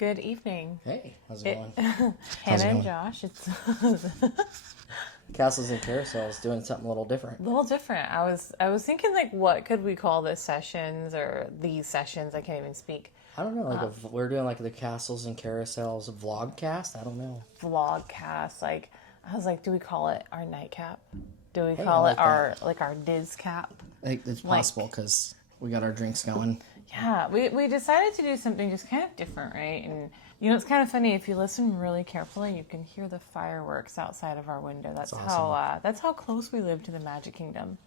Good evening. Hey, how's it going? Hannah and Josh, it's a Castles and Carousels doing something a little different. little different. I was thinking, like, what could we call this sessions or these sessions? I can't even speak. I don't know, we're doing like the Castles and Carousels vlogcast. I don't know. Vlogcast. Like, I was like, do we call it our nightcap? Do we Hey, call I it like our our Diz cap? It's possible because we got our drinks going. Yeah, we decided to do something just kind of different, right? And it's kind of funny if you listen really carefully, you can hear the fireworks outside of our window. That's awesome. that's how close we live to the Magic Kingdom.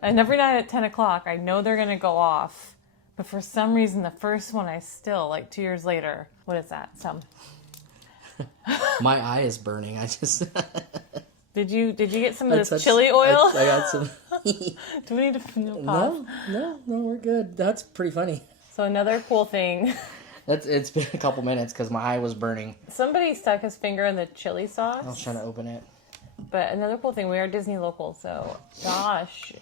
And every night at 10 o'clock, I know they're gonna go off, but for some reason, the first one I still, like 2 years later, what is that? My eye is burning. I just Did you get some of this touched- chili oil? I got some. Do we need to pause? No, we're good. That's pretty funny. So another cool thing. It's been a couple minutes because my eye was burning. Somebody stuck his finger in the chili sauce. I was trying to open it. But another cool thing, we are Disney local, so Josh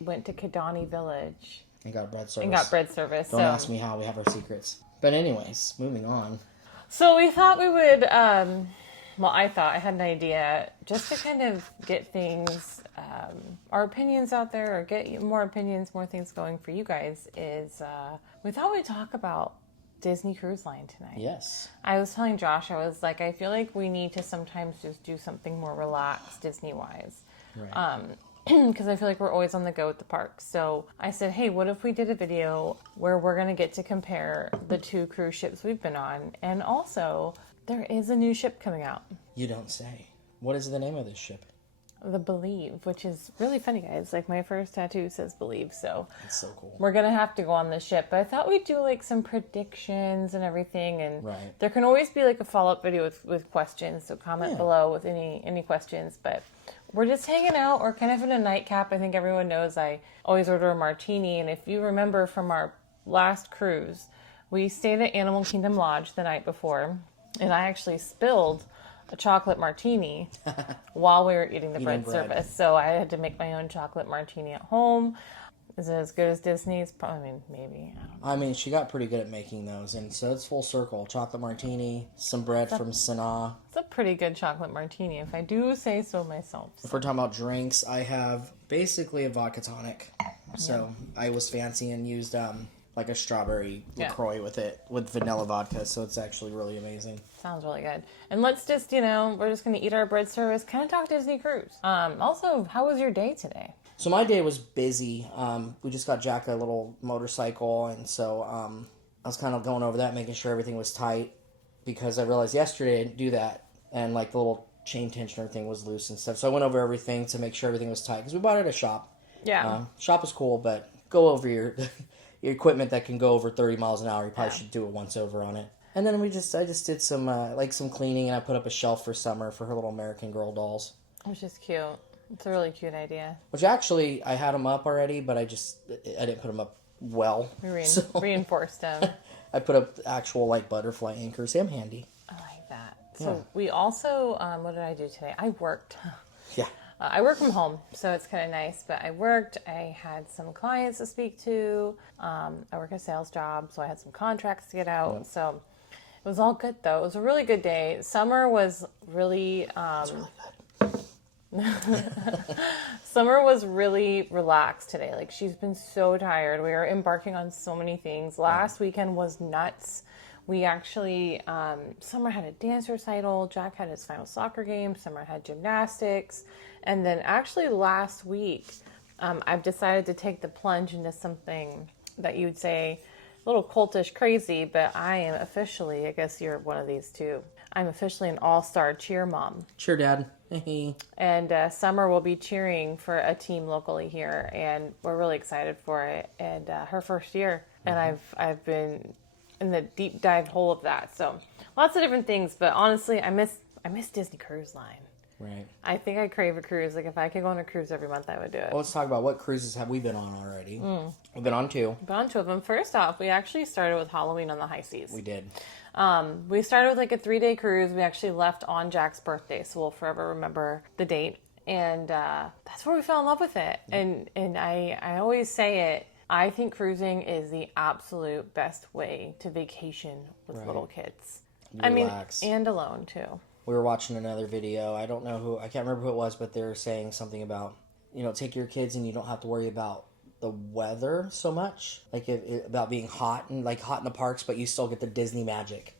went to Kidani Village And got bread service. and got bread service. Don't ask me how. We have our secrets. But anyways, moving on. So we thought we would, I thought I had an idea just to kind of get things, our opinions out there, or get more opinions, more things going for you guys, is we thought we'd talk about Disney Cruise Line tonight. Yes. I was telling Josh, I was like, I feel like we need to sometimes just do something more relaxed Disney-wise. Right. Because I feel like we're always on the go at the park. So I said, hey, what if we did a video where we're going to get to compare the two cruise ships we've been on? And also, there is a new ship coming out, You don't say. What is the name of this ship? the Believe, which is really funny, guys. Like, my first tattoo says Believe, so It's so cool. we're going to have to go on this ship. But I thought we'd do, like, some predictions and everything. And Right. there can always be, like, a follow-up video with questions. So comment below with any questions. But we're just hanging out. We're kind of in a nightcap. I think everyone knows I always order a martini. And if you remember from our last cruise, we stayed at Animal Kingdom Lodge the night before. And I actually spilled a chocolate martini while we were eating the bread service. So I had to make my own chocolate martini at home. Is it as good as Disney's? I mean, maybe. I don't know. I mean, she got pretty good at making those, and so it's full circle. Chocolate martini, some bread from Sanaa. It's a pretty good chocolate martini, if I do say so myself. If we're talking about drinks, I have basically a vodka tonic. So I was fancy and used like a strawberry LaCroix with it, with vanilla vodka, so it's actually really amazing. Sounds really good. And let's just, we're just going to eat our bread service, kind of talk Disney Cruise. Also, how was your day today? So my day was busy. We just got Jack a little motorcycle, and so I was kind of going over that, making sure everything was tight, because I realized yesterday I didn't do that, and like the little chain tensioner thing was loose and stuff. So I went over everything to make sure everything was tight, because we bought it at a shop. Yeah. Shop is cool, but go over your your equipment that can go over 30 miles an hour. You probably should do it once over on it. And then I just did some some cleaning, and I put up a shelf for Summer for her little American Girl dolls. Which is cute. It's a really cute idea. Which actually, I had them up already, but I didn't put them up well. Reinforced them. I put up actual like butterfly anchors. I'm handy. I like that. So we also, what did I do today? I worked. Yeah. I work from home, so it's kind of nice, but I worked. I had some clients to speak to. I work a sales job, so I had some contracts to get out. Yep. So it was all good, though. It was a really good day. Summer was really... It's really good. Summer was really relaxed today. Like, she's been so tired. We are embarking on so many things. Last weekend was nuts. We actually, Summer had a dance recital. Jack had his final soccer game. Summer had gymnastics. And then actually last week, I've decided to take the plunge into something that you would say a little cultish crazy, but I am officially, I guess you're one of these too, I'm officially an all-star cheer mom. Cheer, Dad. And Summer will be cheering for a team locally here, and we're really excited for it. And her first year, and I've been in the deep dive hole of that. So lots of different things, but honestly, I miss Disney Cruise Line. Right. I think I crave a cruise. Like, if I could go on a cruise every month, I would do it. Well, let's talk about what cruises have we been on already. We've been on 2. But on 2 of them. First off, we actually started with Halloween on the High Seas. We did. We started with like a 3-day cruise. We actually left on Jack's birthday, so we'll forever remember the date. And that's where we fell in love with it. And I always say it, I think cruising is the absolute best way to vacation with little kids. relax. and alone too. We were watching another video. I don't know who, I can't remember who it was, but they were saying something about, take your kids and you don't have to worry about the weather so much. Like, about being hot and, like, hot in the parks, but you still get the Disney magic.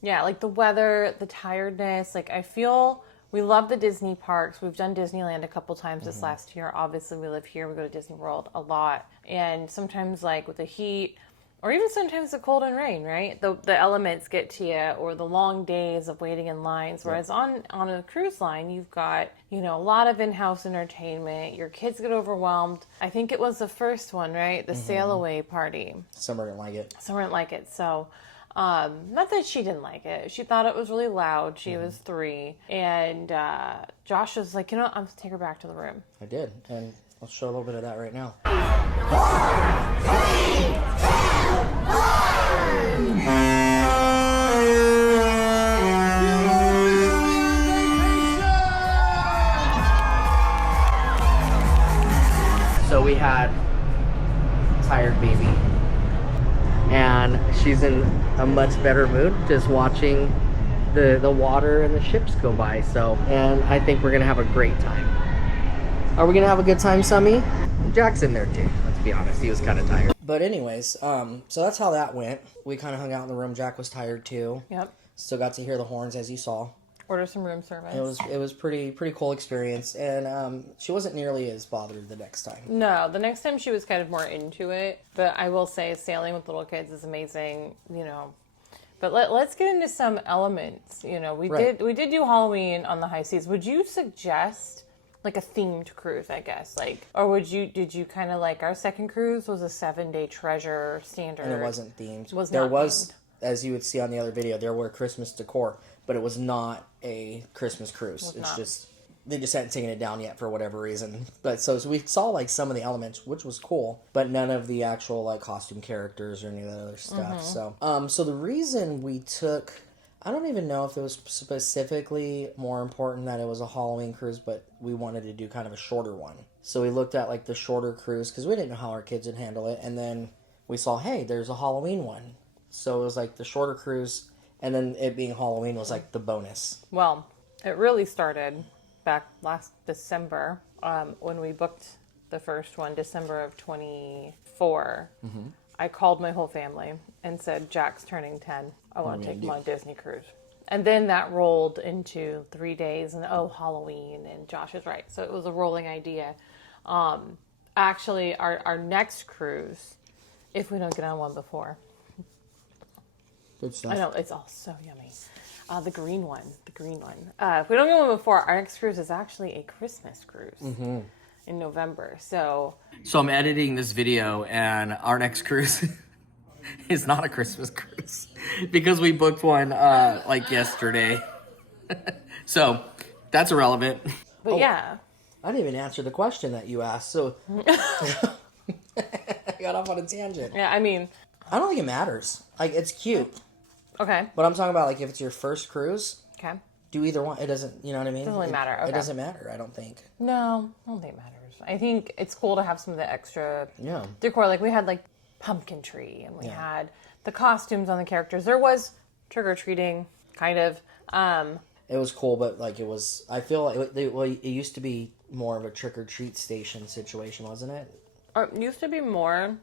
Yeah, like the weather, the tiredness. Like, I feel we love the Disney parks. We've done Disneyland a couple times this last year. Obviously, we live here. We go to Disney World a lot. And sometimes, like, with the heat, or even sometimes the cold and rain, right? The elements get to you, or the long days of waiting in lines. Whereas on a cruise line, you've got, a lot of in-house entertainment. Your kids get overwhelmed. I think it was the first one, right? The sail away party. Summer didn't like it. Summer didn't like it. So, not that she didn't like it. She thought it was really loud. She was 3. And Josh was like, I'm going to take her back to the room. I did. And I'll show a little bit of that right now. So we had tired baby, and she's in a much better mood just watching the water and the ships go by. So, and I think we're gonna have a great time. Are we gonna have a good time, Summy? Jack's in there too. Let's be honest, he was kind of tired. But anyways, so that's how that went. We kind of hung out in the room. Jack was tired too. Yep. Still got to hear the horns, as you saw. Order some room service. It was pretty cool experience, and she wasn't nearly as bothered the next time. No, the next time she was kind of more into it. But I will say, sailing with little kids is amazing. But let's get into some elements. We did do Halloween on the high seas. Would you suggest like a themed cruise? I guess or did you kind of like our second cruise was a 7-day treasure standard, And it wasn't themed. There was, as you would see on the other video, there were Christmas decor. But it was not a Christmas cruise. It's just, they just hadn't taken it down yet for whatever reason. But so we saw like some of the elements, which was cool, but none of the actual like costume characters or any of that other stuff. So the reason we took, I don't even know if it was specifically more important that it was a Halloween cruise, but we wanted to do kind of a shorter one. So we looked at like the shorter cruise because we didn't know how our kids would handle it. And then we saw, hey, there's a Halloween one. So it was like the shorter cruise. And then it being Halloween was like the bonus. Well, it really started back last December when we booked the first one, December of 24. Mm-hmm. I called my whole family and said, Jack's turning 10. I want to take him on a Disney cruise. And then that rolled into 3 days and Halloween, and Josh is right. So it was a rolling idea. Actually, our next cruise, if we don't get on one before, Good stuff. I know, it's all so yummy. The green one. If we don't get one before, our next cruise is actually a Christmas cruise in November. So I'm editing this video, and our next cruise is not a Christmas cruise because we booked one like yesterday. So that's irrelevant. But yeah. I didn't even answer the question that you asked, so I got off on a tangent. Yeah, I mean, I don't think it matters. Like, it's cute. Okay. But I'm talking about, like, if it's your first cruise, Okay. do either one. It doesn't, you know what I mean? Doesn't really matter. Okay. It doesn't matter, I don't think. No, I don't think it matters. I think it's cool to have some of the extra Yeah. decor. Like, we had, like, pumpkin tree, and we had the costumes on the characters. There was trick-or-treating, kind of. It was cool, but, like, it was... I feel like it used to be more of a trick-or-treat station situation, wasn't it? It used to be more,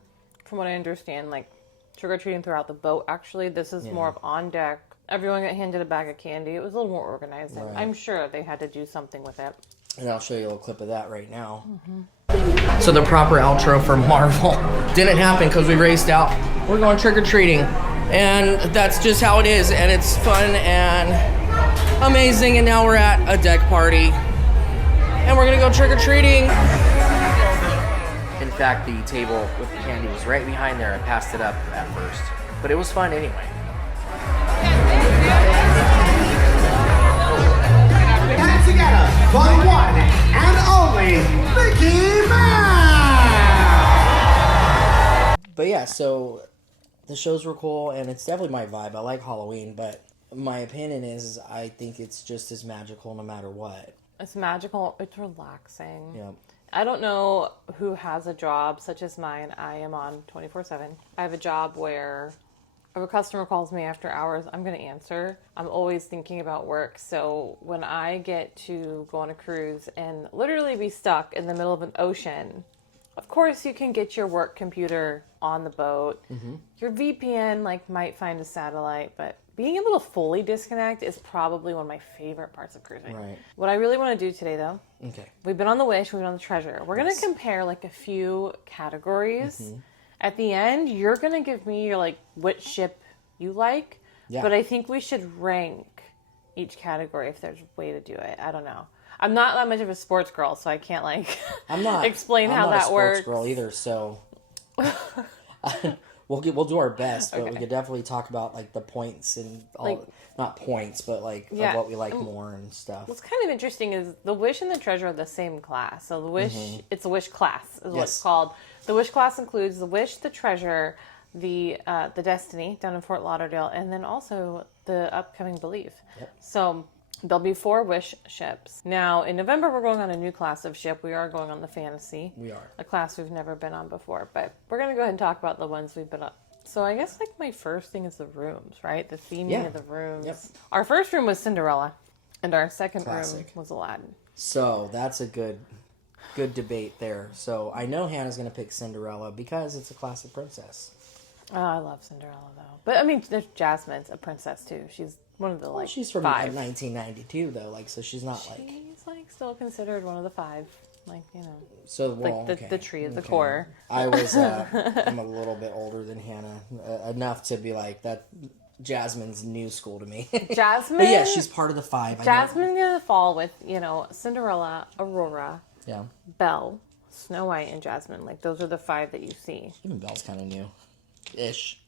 from what I understand, like, trick-or-treating throughout the boat. Actually, this is more of on deck. Everyone got handed a bag of candy. It was a little more organized. Right. I'm sure they had to do something with it. And I'll show you a little clip of that right now. Mm-hmm. So the proper outro for Marvel didn't happen because we raced out. We're going trick-or-treating. And that's just how it is. And it's fun and amazing. And now we're at a deck party. And we're going to go trick-or-treating. In fact, the table with the candy was right behind there. I passed it up at first. But it was fun anyway. And together, for the one and only Mickey Mouse! But yeah, so the shows were cool, and it's definitely my vibe. I like Halloween, but my opinion is I think it's just as magical no matter what. It's magical. It's relaxing. Yeah. I don't know who has a job such as mine. I am on 24/7. I have a job where if a customer calls me after hours, I'm going to answer. I'm always thinking about work. So when I get to go on a cruise and literally be stuck in the middle of an ocean, of course you can get your work computer on the boat. Your VPN might find a satellite, but being able to fully disconnect is probably one of my favorite parts of cruising. Right. What I really want to do today, though, Okay. we've been on the Wish, we've been on the Treasure. We're going to compare a few categories. At the end, you're going to give me your which ship you like. Yeah. But I think we should rank each category if there's a way to do it. I don't know. I'm not that much of a sports girl, so I can't I'm not explain I'm how not that a sports works. girl either, so we'll do our best, but we Okay. could definitely talk about the points and all, not points, but Yeah. of what we like more and stuff. What's kind of interesting is the Wish and the Treasure are the same class. So the Wish, it's the Wish class is what it's Yes. called. The Wish class includes the Wish, the Treasure, the Destiny down in Fort Lauderdale, and then also the upcoming Believe. So there'll be 4 Wish ships. Now in November we're going on a new class of ship. We are going on the Fantasy. We are. A class we've never been on before, but we're gonna go ahead and talk about the ones we've been on. So I guess my first thing is the rooms, right? The theming Yeah. of the rooms. Yep. Our first room was Cinderella, and our second Classic. room was Aladdin. So that's a good debate there. So I know Hannah's gonna pick Cinderella because it's a classic princess. Oh, I love Cinderella though. But I mean, there's Jasmine's a princess too. She's one of the She's from 5. 1992 though, so she's not She's still considered one of the 5. so well, the tree of the core. I was I'm a little bit older than Hannah, enough to be like that. Jasmine's new school to me. Jasmine. But yeah, she's part of the 5. I know. Jasmine's gonna fall with Cinderella, Aurora, Yeah, Belle, Snow White, and Jasmine. Those are the 5 that you see. even Belle's kind of new-ish,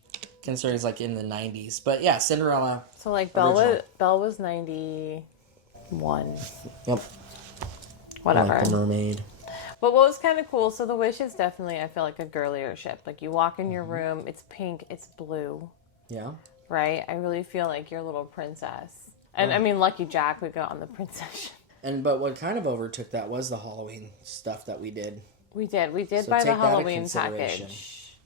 considering it's in the 90s. But yeah, Cinderella. So Original. Belle was 91. Yep. Whatever. Like the mermaid. But what was kind of cool, so the Wish is definitely, I feel like, a girlier ship. You walk in your room, it's pink, it's blue, Yeah. right? I really feel like you're a little princess. And I mean, Lucky Jack would go on the princess ship. But what kind of overtook that was the Halloween stuff that we did. We did So buy take the that into Halloween consideration. package.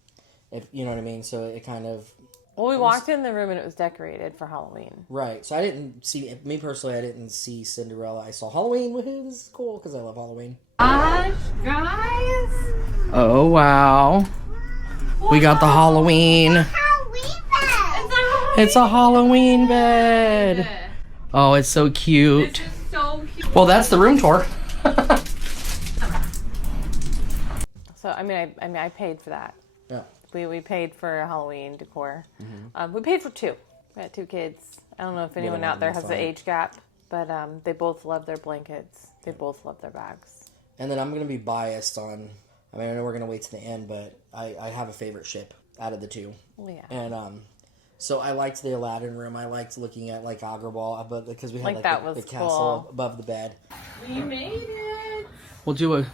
If you know what I mean. So it kind of Well, we walked in the room and it was decorated for Halloween. right. So I didn't see me personally. I didn't see Cinderella. I saw Halloween. Woohoo! This is cool because I love Halloween. Gosh, guys. Oh wow! We got the Halloween. It's a Halloween bed. Oh, it's so cute. So cute. Well, that's the room tour. So I mean, I paid for that. Yeah. We paid for Halloween decor. We paid for 2. We got 2 kids. I don't know if anyone out there has the age gap, but they both love their blankets. They both love their bags. And then I'm going to be biased on, I know we're going to wait to the end, but I have a favorite ship out of the 2. Well, yeah. And so I liked the Aladdin room. I liked looking at Agrabah, but because we had that the was castle cool. above the bed. We made it. We'll do a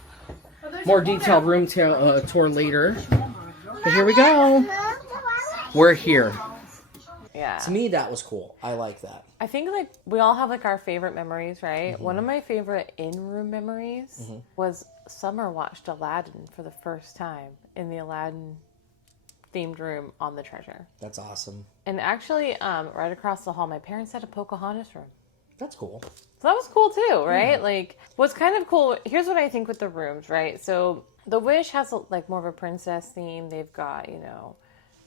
more detailed room tour later. But here we go. We're here. Yeah. To me, that was cool. I like that. I think we all have our favorite memories, right? One of my favorite in-room memories was Summer watched Aladdin for the first time in the Aladdin themed room on the Treasure. That's awesome. And actually, right across the hall, my parents had a Pocahontas room. That's cool. So that was cool too, right? What's kind of cool, here's what I think with the rooms, right? So the Wish has more of a princess theme. They've got,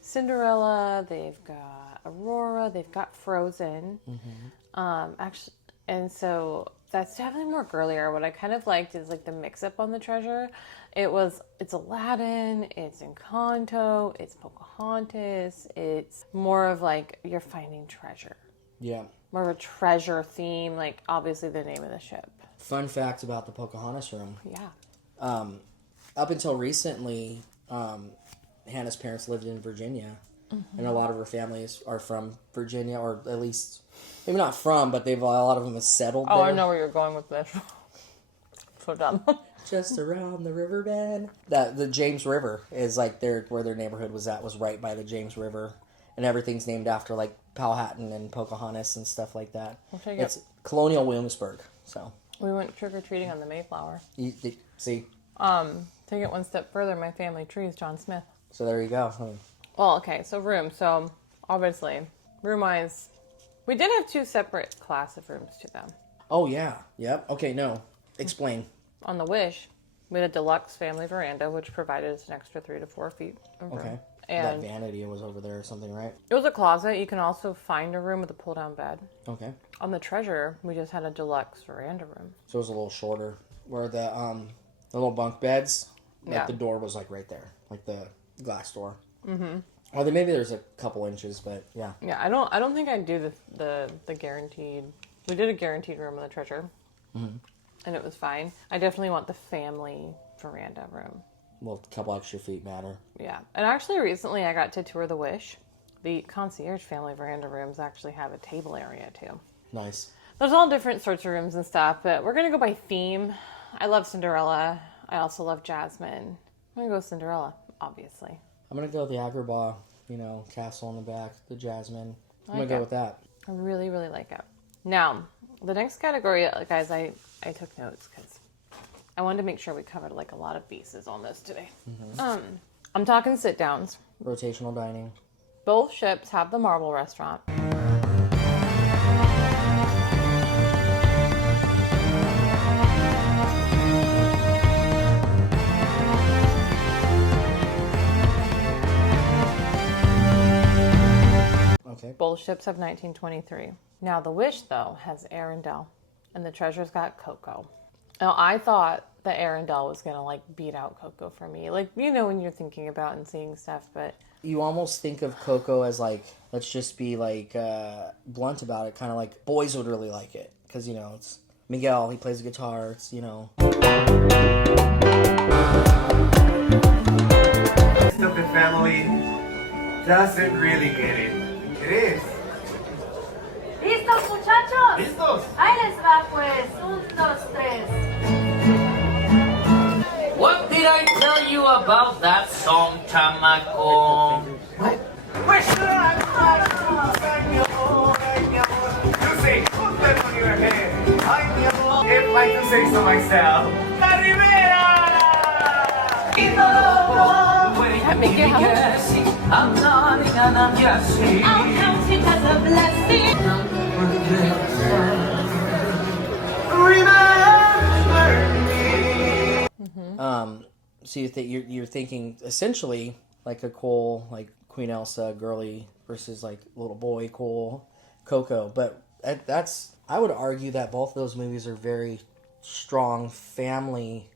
Cinderella, they've got Aurora, they've got Frozen. Actually, and so that's definitely more girlier. What I kind of liked is the mix up on the Treasure. It's Aladdin, it's Encanto, it's Pocahontas. It's more of you're finding treasure. Yeah. More of a treasure theme, obviously the name of the ship. Fun fact about the Pocahontas room. Yeah. Up until recently, Hannah's parents lived in Virginia. And a lot of her families are from Virginia, or at least, maybe not from, but a lot of them have settled there. Oh, I know where you're going with this. So dumb. Just around the riverbed. The James River is where their neighborhood was at, was right by the James River. And everything's named after Powhatan and Pocahontas and stuff like that. take it. It's Colonial Williamsburg. So, We went trick-or-treating on the Mayflower. see? Take it one step further, my family tree is John Smith. So there you go. Well, okay, so room. So obviously, room-wise, we did have 2 separate class of rooms to them. Oh, yeah. Yep. Okay, no. Explain. On the Wish, we had a deluxe family veranda, which provided us an extra 3 to 4 feet of room. Okay. And that vanity was over there or something, right? it was a closet. You can also find a room with a pull-down bed. Okay. On the Treasure, we just had a deluxe veranda room. So it was a little shorter. Where the little bunk beds, like Yeah. the door was like right there. Like the glass door. Mm-hmm. Or then maybe there's a couple inches, but yeah. Yeah, I don't think I'd do the guaranteed. We did a guaranteed room on the Treasure, and it was fine. I definitely want the family veranda room. Well, a couple extra feet matter. Yeah, and actually recently I got to tour the Wish. The concierge family veranda rooms actually have a table area too. Nice. There's all different sorts of rooms and stuff, but we're gonna go by theme. I love Cinderella. I also love Jasmine. I'm gonna go Cinderella, obviously. I'm going to go with the Agrabah, castle in the back, the Jasmine. I'm going like to go it. with that. I really, really like it. Now, the next category, guys, I took notes because I wanted to make sure we covered like a lot of bases on this today. I'm talking sit downs. Rotational dining. Both ships have the Marble Restaurant. Okay. Both ships have 1923. Now, the Wish, though, has Arendelle, and the Treasure's got Coco. Now, I thought that Arendelle was going to, like, beat out Coco for me. Like, when you're thinking about and seeing stuff, but... You almost think of Coco as, like, let's just be, like, blunt about it. Kind of like boys would really like it. Because, it's Miguel, he plays the guitar. It's, Stupid family doesn't really get it. It is. ¿Listos, muchachos? ¿Listos? Ahí les va, pues. 1, 2, 3. What did I tell you about that song, Chamaco? You say, put that on your head. Ay, mi amor. If I do say so myself. La Rivera! Make it happen. I'm not gonna guessing. I'll count it as a blessing. So you're thinking essentially like a Cole, like Queen Elsa, girly versus like little boy Cole, Coco. But I would argue that both of those movies are very strong family,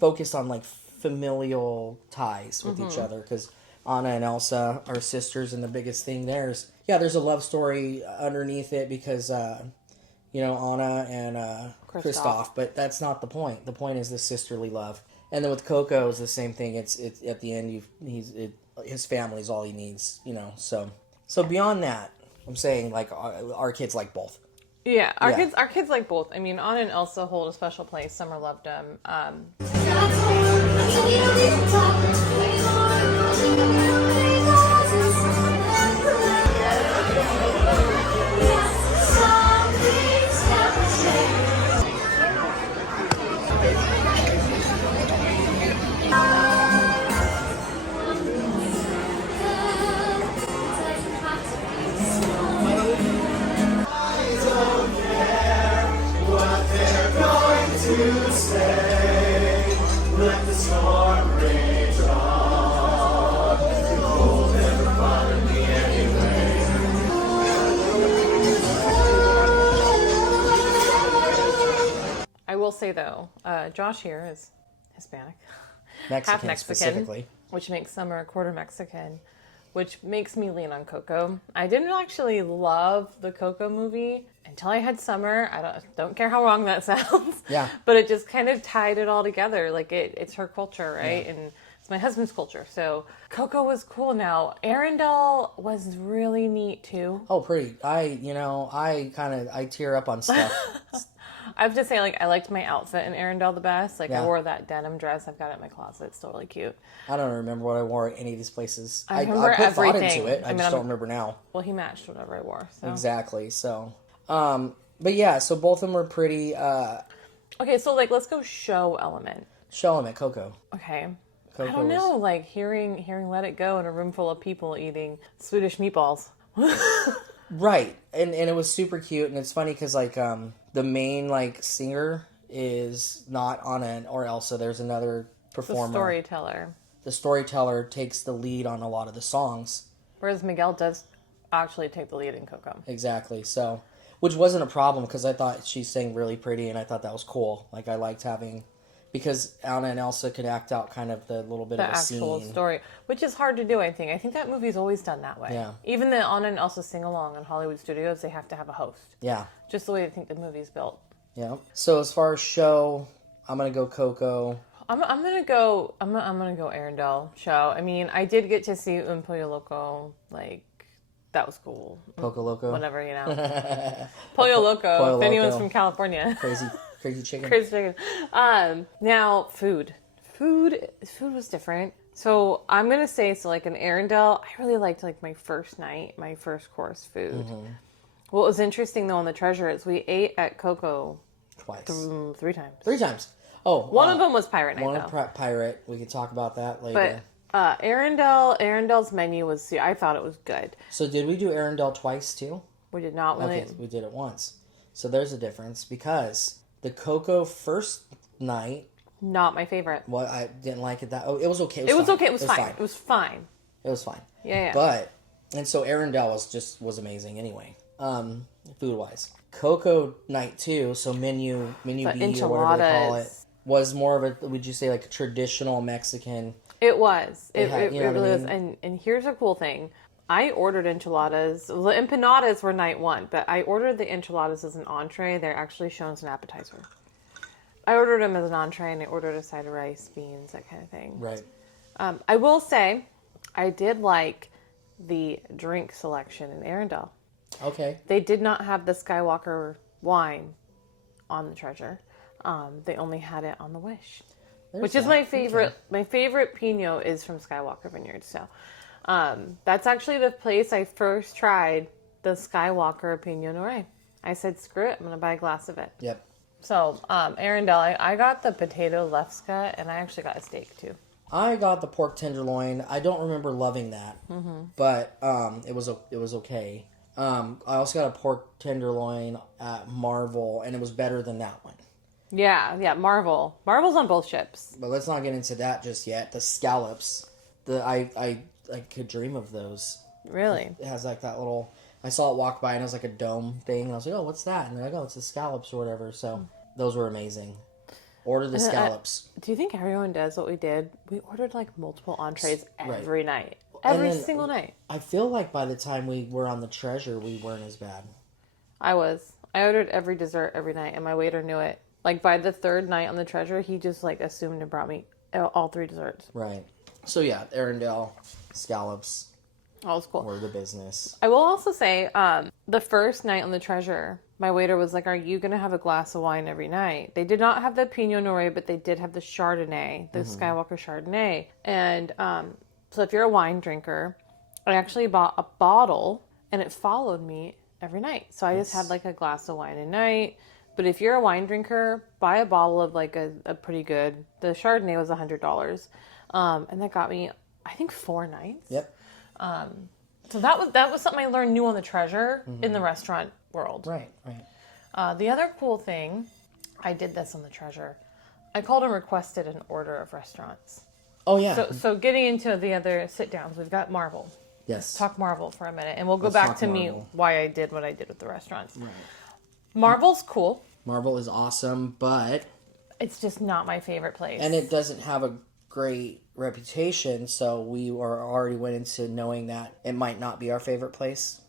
focused on like familial ties with each other, because Anna and Elsa are sisters, and the biggest thing there's a love story underneath it because Anna and Kristoff, but that's not the point. The point is the sisterly love. And then with Coco is the same thing. It's at the end his family's all he needs, So beyond that, I'm saying like our kids like both. Yeah, our Yeah. kids like both. I mean, Anna and Elsa hold a special place. Summer loved them. I will say though, Josh here is Hispanic, Mexican, half Mexican, specifically. which makes Summer a quarter Mexican, which makes me lean on Coco. I didn't actually love the Coco movie until I had Summer. I don't care how wrong that sounds. Yeah. But it just kind of tied it all together. Like it's her culture, right? Yeah. And it's my husband's culture. So Coco was cool. Now Arendelle was really neat too. Oh, pretty. I tear up on stuff. I have to say, like, I liked my outfit in Arendelle the best. Like, Yeah. I wore that denim dress. I've got it in my closet. It's still really cute. I don't remember what I wore at any of these places. I remember put thought everything. into it. I I mean, just I'm- don't remember now. Well, he matched whatever I wore. So. Exactly. So, but yeah, so both of them were pretty. Okay, so, like, let's go show element. Show them at Coco. Okay. Coco I don't know, like hearing Let It Go in a room full of people eating Swedish meatballs. Right, and it was super cute, and it's funny because like the main like singer is not on it, or Elsa. There's another The performer. storyteller. The storyteller takes the lead on a lot of the songs. Whereas Miguel does actually take the lead in Coco. Exactly. So, which wasn't a problem because I thought she sang really pretty, and I thought that was cool. Like I liked having, because Anna and Elsa could act out kind of the little bit The of a actual scene. story, which is hard to do, I think. I think that movie's always done that way. Yeah. Even the Anna and Elsa sing along in Hollywood studios, they have to have a host. Yeah. Just the way I think the movie's built. Yeah. So as far as show, I'm gonna go Coco. I'm gonna go Arendelle show. I mean, I did get to see Un Pollo Loco, like that was cool. Poco Loco. Whatever, you know. Pollo Loco. Pollo if anyone's Loco. from California. Crazy chicken. Crazy chicken. Now food was different. So I'm gonna say, so like in Arendelle, I really liked like my first night, my first course food. Mm-hmm. What was interesting though on the Treasure is we ate at Coco Twice. 3 times. 3 times. Oh. One of them was Pirate Night One though. of Pirate. We can talk about that later. But Arendelle's menu was, I thought it was good. So did we do Arendelle twice too? We did not really. Okay, we did it once. So there's a difference because the Coco first night, Not my favorite. well, I didn't like it that. Oh, it was okay. It was fine. okay. It was fine. It was fine. It was fine. Yeah. But and so Arendelle was amazing anyway. Food wise, Coco night 2, so menu The B or whatever they call it, enchiladas. was more of a, would you say, like a traditional Mexican? It was. It had- you know what I really was. mean? And here's a cool thing. I ordered enchiladas. The empanadas were night 1, but I ordered the enchiladas as an entree. They're actually shown as an appetizer. I ordered them as an entree, and I ordered a side of rice, beans, that kind of thing. Right. I will say, I did like the drink selection in Arendelle. Okay. They did not have the Skywalker wine on the Treasure. They only had it on the Wish, which is my favorite. My favorite Pinot is from Skywalker Vineyards. So that's actually the place I first tried the Skywalker Pinot Noir. I said, screw it, I'm going to buy a glass of it. Yep. So Arendelle, I got the potato lefska, and I actually got a steak too. I got the pork tenderloin. I don't remember loving that, but it was okay. I also got a pork tenderloin at Marvel, and it was better than that one. Yeah, Marvel. Marvel's on both ships. But let's not get into that just yet. The scallops, I could dream of those. Really? It has like that little. I saw it walk by, and it was like a dome thing, and I was like, "Oh, what's that?" And they're like, "Oh, it's the scallops or whatever." So those were amazing. Order the scallops. Do you think everyone does what we did? We ordered like multiple entrees Right. every night. And Every then- single night. I feel like by the time we were on the Treasure, we weren't as bad. I ordered every dessert every night, and my waiter knew it. Like by the 3rd night on the Treasure, he just like assumed and brought me all 3 desserts. Right. So yeah, Arendelle scallops All was cool. were the business. I will also say, the first night on the Treasure, my waiter was like, "Are you going to have a glass of wine every night?" They did not have the Pinot Noir, but they did have the Chardonnay, the Skywalker Chardonnay. And so if you're a wine drinker, I actually bought a bottle, and it followed me every night. So I just had like a glass of wine a night. But if you're a wine drinker, buy a bottle of like a pretty good. The Chardonnay was $100, and that got me, I think, 4 nights. Yep. So that was something I learned new on the Treasure in the restaurant world. Right. The other cool thing, I did this on the Treasure. I called and requested an order of restaurants. Oh yeah. So getting into the other sit downs, we've got Marvel. yes. Talk Marvel for a minute, and we'll go Let's back talk to me Marvel. why I did what I did with the restaurants. Right. Marvel's cool. Marvel is awesome, but It's just not my favorite place. and it doesn't have a great reputation, so we already went into knowing that it might not be our favorite place.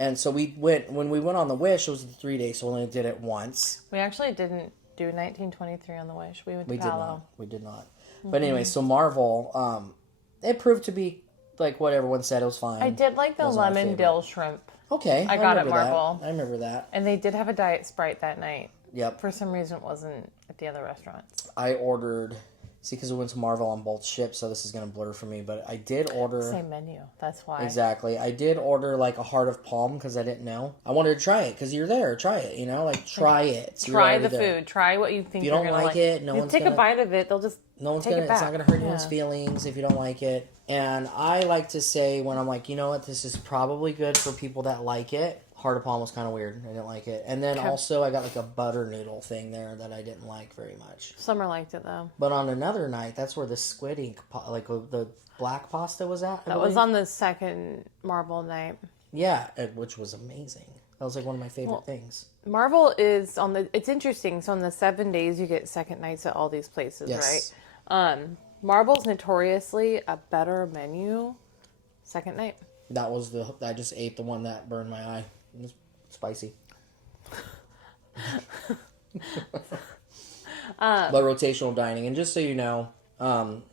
And so when we went on the Wish, it was the 3 days, so we only did it once. We actually didn't do 1923 on the Wish. We went to We Palo. did not. But anyway, so Marvel, it proved to be like what everyone said. It was fine. I did like the Wasn't our lemon favorite. dill shrimp. Okay, I got it, remember that. Marvel. I remember that. And they did have a Diet Sprite that night. Yep. For some reason, it wasn't at the other restaurants. I ordered. See, because we went to Marvel on both ships, so this is going to blur for me. But I did order. Same menu. That's why. Exactly. I did order like a heart of palm because I didn't know. I wanted to try it because you're there. Try it. Like try it. So you're Try already the there. food. Try what you think If you you're don't gonna like it, no you one's take gonna- a bite of it. They'll just No one's Take it gonna. It's back. not gonna hurt anyone's Yeah. feelings if you don't like it. And I like to say when I'm like, you know what, this is probably good for people that like it. Heart of Palm was kind of weird. I didn't like it. And then Okay. also I got like a butter noodle thing there that I didn't like very much. Summer liked it though. But on another night, that's where the squid ink, the black pasta was at. I That was believe. on the second Marble night. Yeah, which was amazing. That was like one of my favorite things. Marvel is on the. It's interesting. So on the 7 days, you get second nights at all these places, Yes. right? Marvel's notoriously a better menu second night. That was I just ate the one that burned my eye. It was spicy. But rotational dining, and just so you know,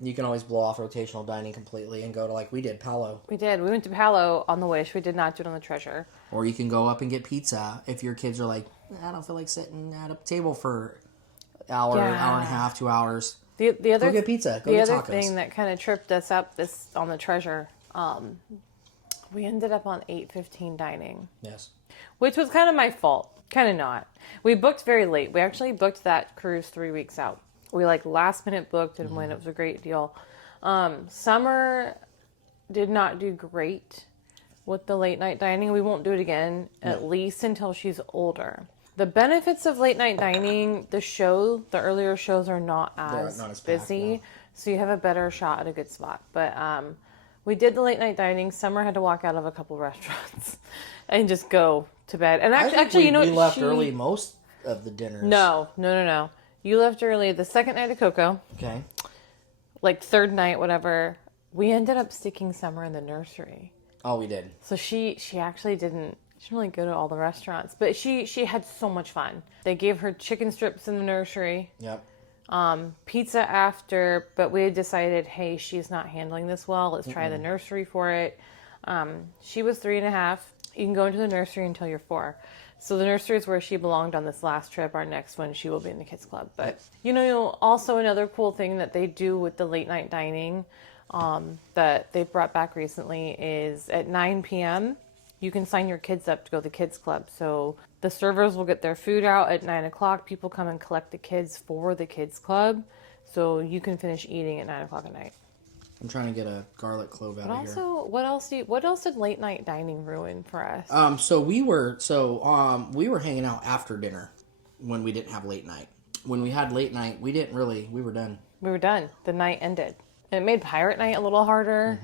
you can always blow off rotational dining completely and go to like we did Palo, We did. We went to Palo on the Wish. We did not do it on the Treasure. or you can go up and get pizza if your kids are like, I don't feel like sitting at a table for hour and a half, 2 hours. The other Go get pizza. Go the get other tacos. thing that kind of tripped us up this on the Treasure, we ended up on 8:15 dining, Yes. which was kind of my fault. Kind of not. We booked very late. We actually booked that cruise 3 weeks out. We like last minute booked and went. It was a great deal. Summer did not do great with the late night dining. We won't do it again, at least until she's older. The benefits of late night dining, the earlier shows are not as, not as packed, busy, no. so you have a better shot at a good spot. But we did the late night dining. Summer had to walk out of a couple restaurants and just go to bed. And I think actually, you know we what? left early most of the dinners. No. You left early the second night of Coco, Okay. like third night, whatever. We ended up sticking Summer in the nursery. Oh, we did. So she actually didn't really go to all the restaurants, but she had so much fun. They gave her chicken strips in the nursery, Yep. pizza after, but we had decided, hey, she's not handling this well. Let's try the nursery for it. She was 3.5. You can go into the nursery until you're 4. So the nursery is where she belonged on this last trip. Our next one, she will be in the kids club. But also another cool thing that they do with the late night dining that they brought back recently is at 9 p.m. you can sign your kids up to go to the kids club. So the servers will get their food out at 9 o'clock. People come and collect the kids for the kids club, so you can finish eating at 9 o'clock at night. I'm trying to get a garlic clove out But of here. also, what else did late night dining ruin for us? So we were hanging out after dinner when we didn't have late night. When we had late night, we were done. We were done. The night ended. And it made pirate night a little harder.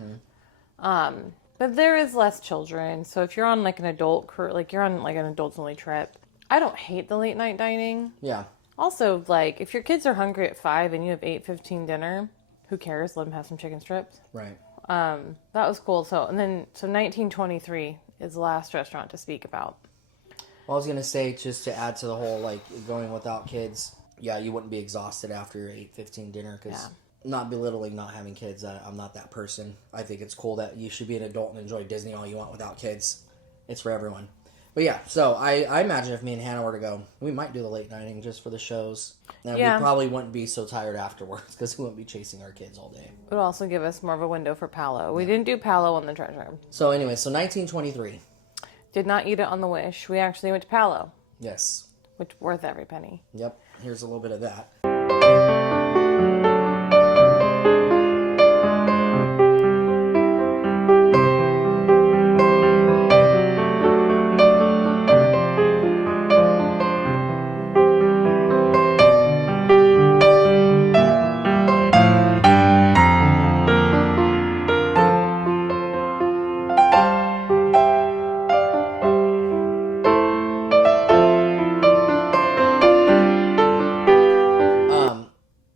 But there is less children. So if you're on like an adult crew, like you're on like an adults only trip, I don't hate the late night dining. Yeah. Also, like if your kids are hungry at 5 and you have 8:15 dinner, who cares? Let them have some chicken strips. Right. That was cool. So 1923 is the last restaurant to speak about. Well, I was gonna say, just to add to the whole like going without kids. Yeah, you wouldn't be exhausted after your 8:15 dinner because. Yeah. Not belittling not having kids. I'm not that person. I think it's cool that you should be an adult and enjoy Disney all you want without kids. It's for everyone. But yeah, so I imagine if me and Hannah were to go, we might do the late nighting just for the shows. And Yeah. we probably wouldn't be so tired afterwards because we wouldn't be chasing our kids all day. It would also give us more of a window for Palo. We didn't do Palo on the Treasure. So anyway, so 1923. Did not eat it on the Wish. We actually went to Palo, Yes. which worth every penny. Yep. Here's a little bit of that.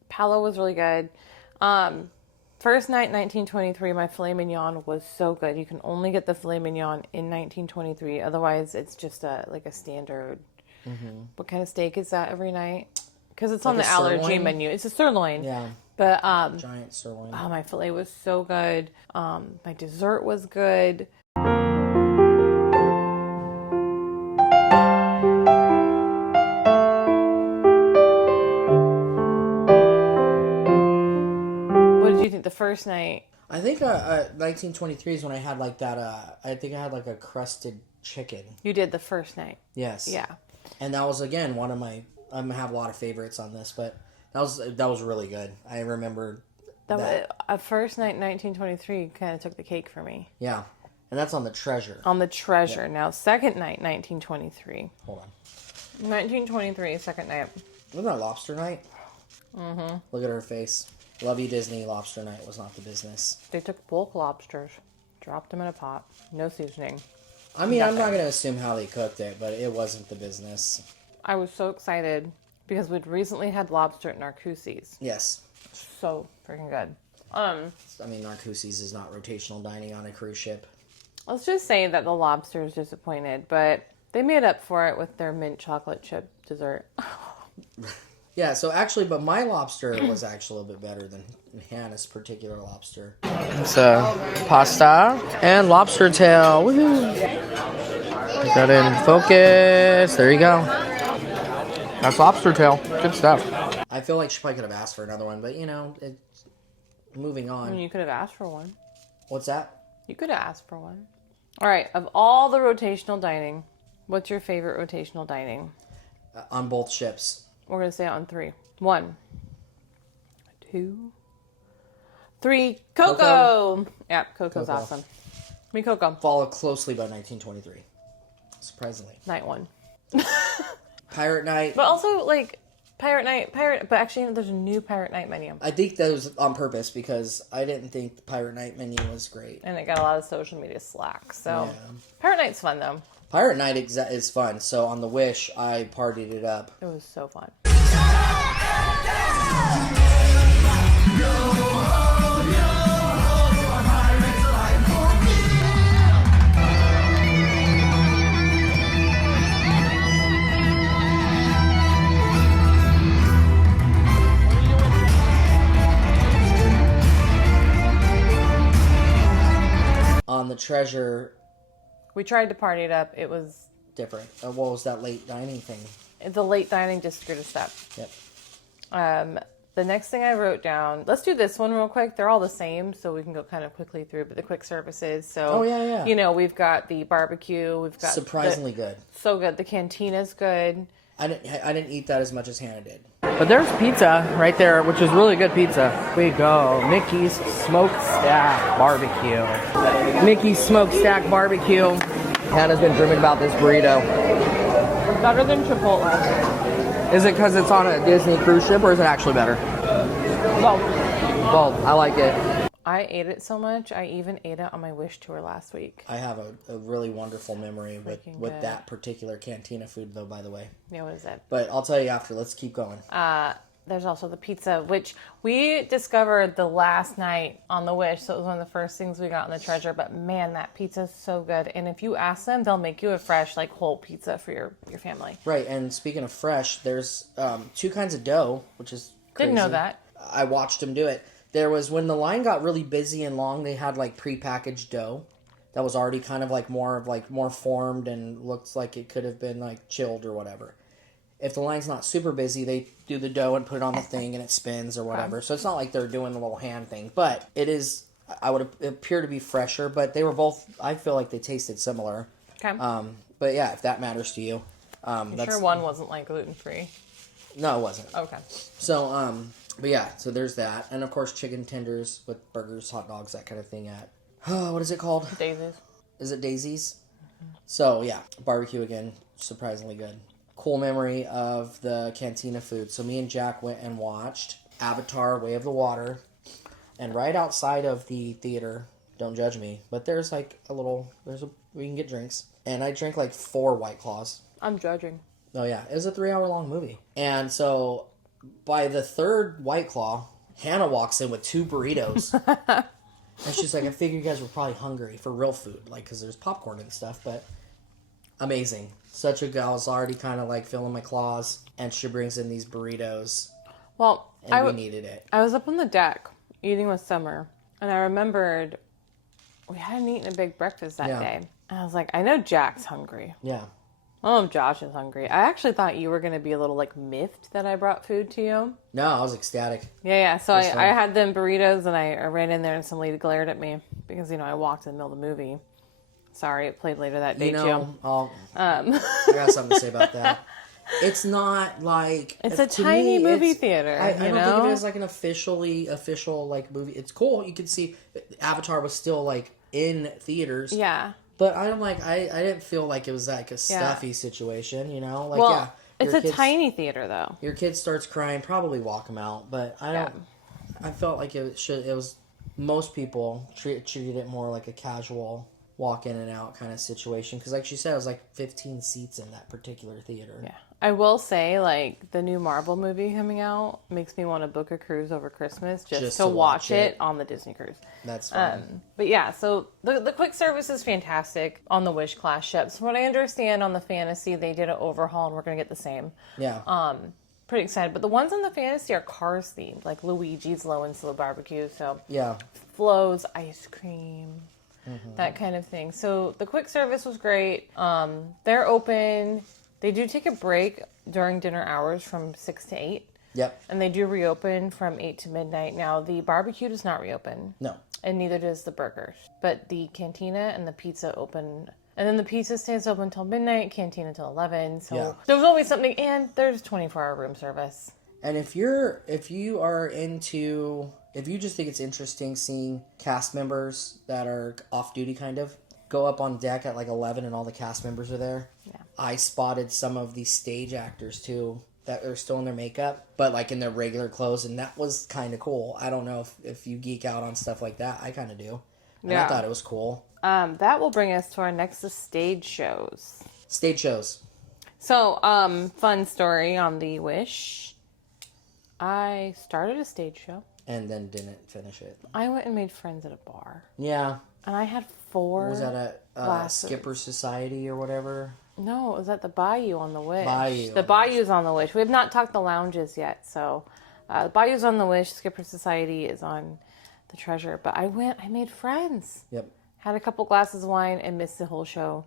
Palo was really good. First night, 1923, my filet mignon was so good. You can only get the filet mignon in 1923. Otherwise, it's just a standard. What kind of steak is that every night? Because it's on the Like a allergy sirloin? menu. It's a sirloin. Yeah. But Giant sirloin. oh, my filet was so good. My dessert was good. What did you think the first night? I think 1923 is when I had like that. I think I had like a crusted chicken. You did the first night. Yes. Yeah. And that was again one of my. I'm gonna have a lot of favorites on this, but That was really good. I remember that. A first night, 1923, kind of took the cake for me. Yeah. And that's on the Treasure. On the Treasure. Now, second night, 1923. Hold on. 1923, second night. Wasn't that Lobster Night? Mm-hmm. Look at her face. Love you, Disney. Lobster Night was not the business. They took bulk lobsters, dropped them in a pot, no seasoning. I mean, I'm not going to assume how they cooked it, but it wasn't the business. I was so excited because we'd recently had lobster at Narcoossee's. Yes. So freaking good. I mean, Narcoossee's is not rotational dining on a cruise ship. Let's just say that the lobster is disappointed, but they made up for it with their mint chocolate chip dessert. Yeah, so actually, but my lobster was actually a little bit better than Hannah's particular lobster. It's pasta and lobster tail. Woohoo! Get that in focus. There you go. That's lobster tail. Good stuff. I feel like she probably could have asked for another one, but moving on. I mean, you could have asked for one. What's that? You could have asked for one. All right, of all the rotational dining, what's your favorite rotational dining? On both ships. We're going to say it on 3. 1, 2, 3. Coco! Yeah, Coco's Coco. awesome. Me Coco. Followed closely by 1923. Surprisingly. Night 1. Pirate Night. But also, like, Pirate, but actually there's a new Pirate Night menu. I think that was on purpose because I didn't think the Pirate Night menu was great. And it got a lot of social media slack, so. Yeah. Pirate Night's fun, though. Pirate Night is fun. So on the Wish, I partied it up. It was so fun. On the Treasure, We tried to party it up. It was different. What was that late dining thing? the late dining just screwed us up. Yep. The next thing I wrote down, let's do this one real quick. They're all the same, so we can go kind of quickly through, but the quick services. So, Oh, yeah. You know, we've got the barbecue. We've got Surprisingly good. So good. The cantina's good. I didn't eat that as much as Hannah did. But there's pizza right there, which is really good pizza. We go. Mickey's Smokestack Barbecue. Mickey's Smokestack Barbecue. Hannah's been dreaming about this burrito. Better than Chipotle. Is it because it's on a Disney cruise ship, or is it actually better? Well, Well, I like it. I ate it so much, I even ate it on my Wish tour last week. I have a really wonderful memory with Freaking good. that particular cantina food, though, by the way. Yeah, what is it? But I'll tell you after. Let's keep going. There's also the pizza, which we discovered the last night on the Wish, so it was one of the first things we got on the Treasure. But man, that pizza's so good. And if you ask them, they'll make you a fresh, like, whole pizza for your family. Right, and speaking of fresh, there's 2 kinds of dough, which is crazy. Didn't know that. I watched them do it. There was, when the line got really busy and long, they had, like, prepackaged dough that was already kind of, like, more formed and looks like it could have been, like, chilled or whatever. If the line's not super busy, they do the dough and put it on the thing and it spins or whatever. So it's not like they're doing the little hand thing. But it is, I would appear to be fresher, but they were both, I feel like they tasted similar. Okay. But yeah, if that matters to you. You sure one wasn't, like, gluten-free? No, it wasn't. Okay. So, but yeah, so there's that. And of course, chicken tenders with burgers, hot dogs, that kind of thing at, what is it called? Daisies. Is it Daisy's? So yeah, barbecue again, surprisingly good. Cool memory of the cantina food. So me and Jack went and watched Avatar: Way of the Water, and right outside of the theater, don't judge me, but there's like we can get drinks, and I drank like 4 White Claws. I'm judging. Oh yeah, it was a 3-hour long movie, and so by the 3rd White Claw, Hannah walks in with 2 burritos, and she's like, "I figured you guys were probably hungry for real food, like because there's popcorn and stuff, but." Amazing. Such a gal. I was already kind of like filling my claws, and she brings in these burritos, Well, and we needed it. I was up on the deck eating with Summer, and I remembered we hadn't eaten a big breakfast that day. And I was like, I know Jack's hungry. Yeah. I don't know if Josh is hungry. I actually thought you were going to be a little, like, miffed that I brought food to you. No, I was ecstatic. Yeah. So I fun. had them burritos, and I ran in there, and some lady glared at me because, you know, I walked in the middle of the movie. Sorry, it played later that day, You know, too. I got something to say about that. it's not like It's a to tiny me, movie it's- theater, I you don't think know? of it as like an official like movie. It's cool. You can see Avatar was still like in theaters. Yeah. But I didn't feel like it was like a stuffy situation, you know? Like, Well, yeah. it's your a kids- tiny theater though. Your kid starts crying, probably walk him out. But I don't. I felt like it was. Most people treated it more like a casual walk in and out kind of situation. Because, like she said, it was like 15 seats in that particular theater. Yeah. I will say, like, the new Marvel movie coming out makes me want to book a cruise over Christmas just to watch it on the Disney cruise. That's fine. But yeah, so the quick service is fantastic on the Wish class ships. From what I understand on the Fantasy, they did an overhaul and we're going to get the same. Yeah. Pretty excited. But the ones on the Fantasy are Cars themed, like Luigi's Low and Slow Barbecue. So yeah. Flo's ice cream, that kind of thing. So the quick service was great. They're open. They do take a break during dinner hours from 6 to 8. Yep. And they do reopen from 8 to midnight. Now, the barbecue does not reopen. No. And neither does the burgers. But the cantina and the pizza open. And then the pizza stays open until midnight, cantina until 11. So Yeah. there's always something. And there's 24-hour room service. And if you just think it's interesting seeing cast members that are off duty kind of go up on deck at like 11 and all the cast members are there. Yeah. I spotted some of the stage actors too that are still in their makeup, but like in their regular clothes, and that was kind of cool. I don't know if you geek out on stuff like that. I kind of do. And Yeah. I thought it was cool. That will bring us to our next stage shows. Stage shows. So, fun story on the Wish. I started a stage show. And then didn't finish it. I went and made friends at a bar. Yeah. And I had 4 Was that at glasses. Skipper Society or whatever? No, it was at the Bayou on the Wish. Bayou. The Bayou's on the Wish. We have not talked the lounges yet, so the Bayou's on the Wish. Skipper Society is on the Treasure. But I made friends. Yep. Had a couple glasses of wine and missed the whole show.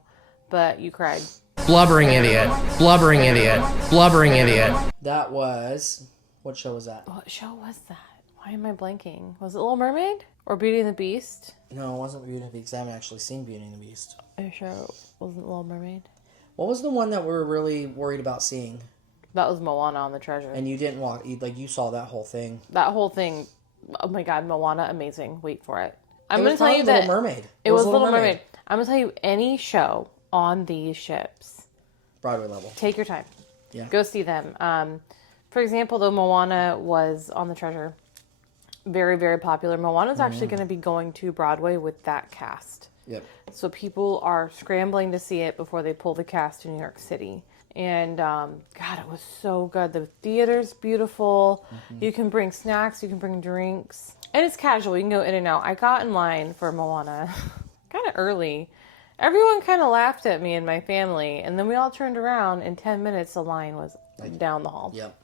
But you cried. Blubbering idiot. Blubbering idiot. Blubbering idiot. That was... What show was that? What show was that? Why am I blanking? Was it Little Mermaid? Or Beauty and the Beast? No, it wasn't Beauty and the Beast. I haven't actually seen Beauty and the Beast. Are you sure it wasn't Little Mermaid? What was the one that we were really worried about seeing? That was Moana on the Treasure. And you didn't you saw that whole thing. That whole thing, oh my god, Moana, amazing. Wait for it. I'm It going was to tell you probably that Little Mermaid. It was Little Mermaid. I'm going to tell you any show on these ships. Broadway level. Take your time. Yeah. Go see them. For example, though, Moana was on the Treasure. Very, very popular. Moana's actually going to be going to Broadway with that cast. Yep. So people are scrambling to see it before they pull the cast to New York City. And God, it was so good. The theater's beautiful. You can bring snacks. You can bring drinks. And it's casual. You can go in and out. I got in line for Moana kind of early. Everyone kind of laughed at me and my family. And then we all turned around. In 10 minutes, the line was down the hall. Yep.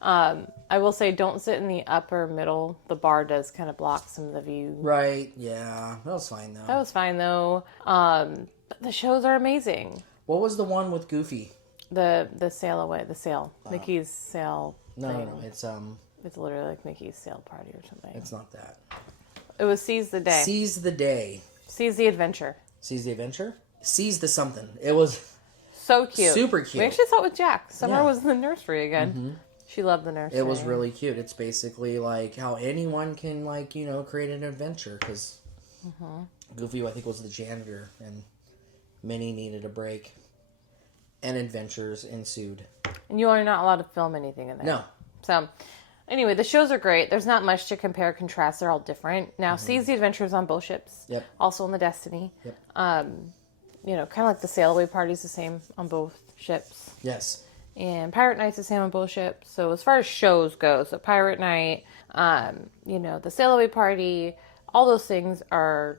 I will say don't sit in the upper middle. The bar does kind of block some of the view. Right. Yeah. That was fine though. That was fine though. But the shows are amazing. What was the one with Goofy? The sail away, the sail, Mickey's sail. No, thing. no. It's literally like Mickey's sail party or something. It's not that. It was Seize the Day. Seize the Day. Seize the Adventure. Seize the Adventure? Seize the something. It was So cute. super cute. We actually saw it with Jack. Summer Yeah. was in the nursery again. She loved the nursery. It was really cute. It's basically like how anyone can create an adventure because Goofy, I think, was the janitor and Minnie needed a break and adventures ensued. And you are not allowed to film anything in there. No. So, anyway, the shows are great. There's not much to compare, contrast. They're all different. Now, Seize the Adventures on both ships. Yep. Also on the Destiny. Yep. Kind of like the Sail Away party's the same on both ships. Yes. And Pirate Night's the same on both ships. So as far as shows go, so Pirate Night, the Sail Away party, all those things are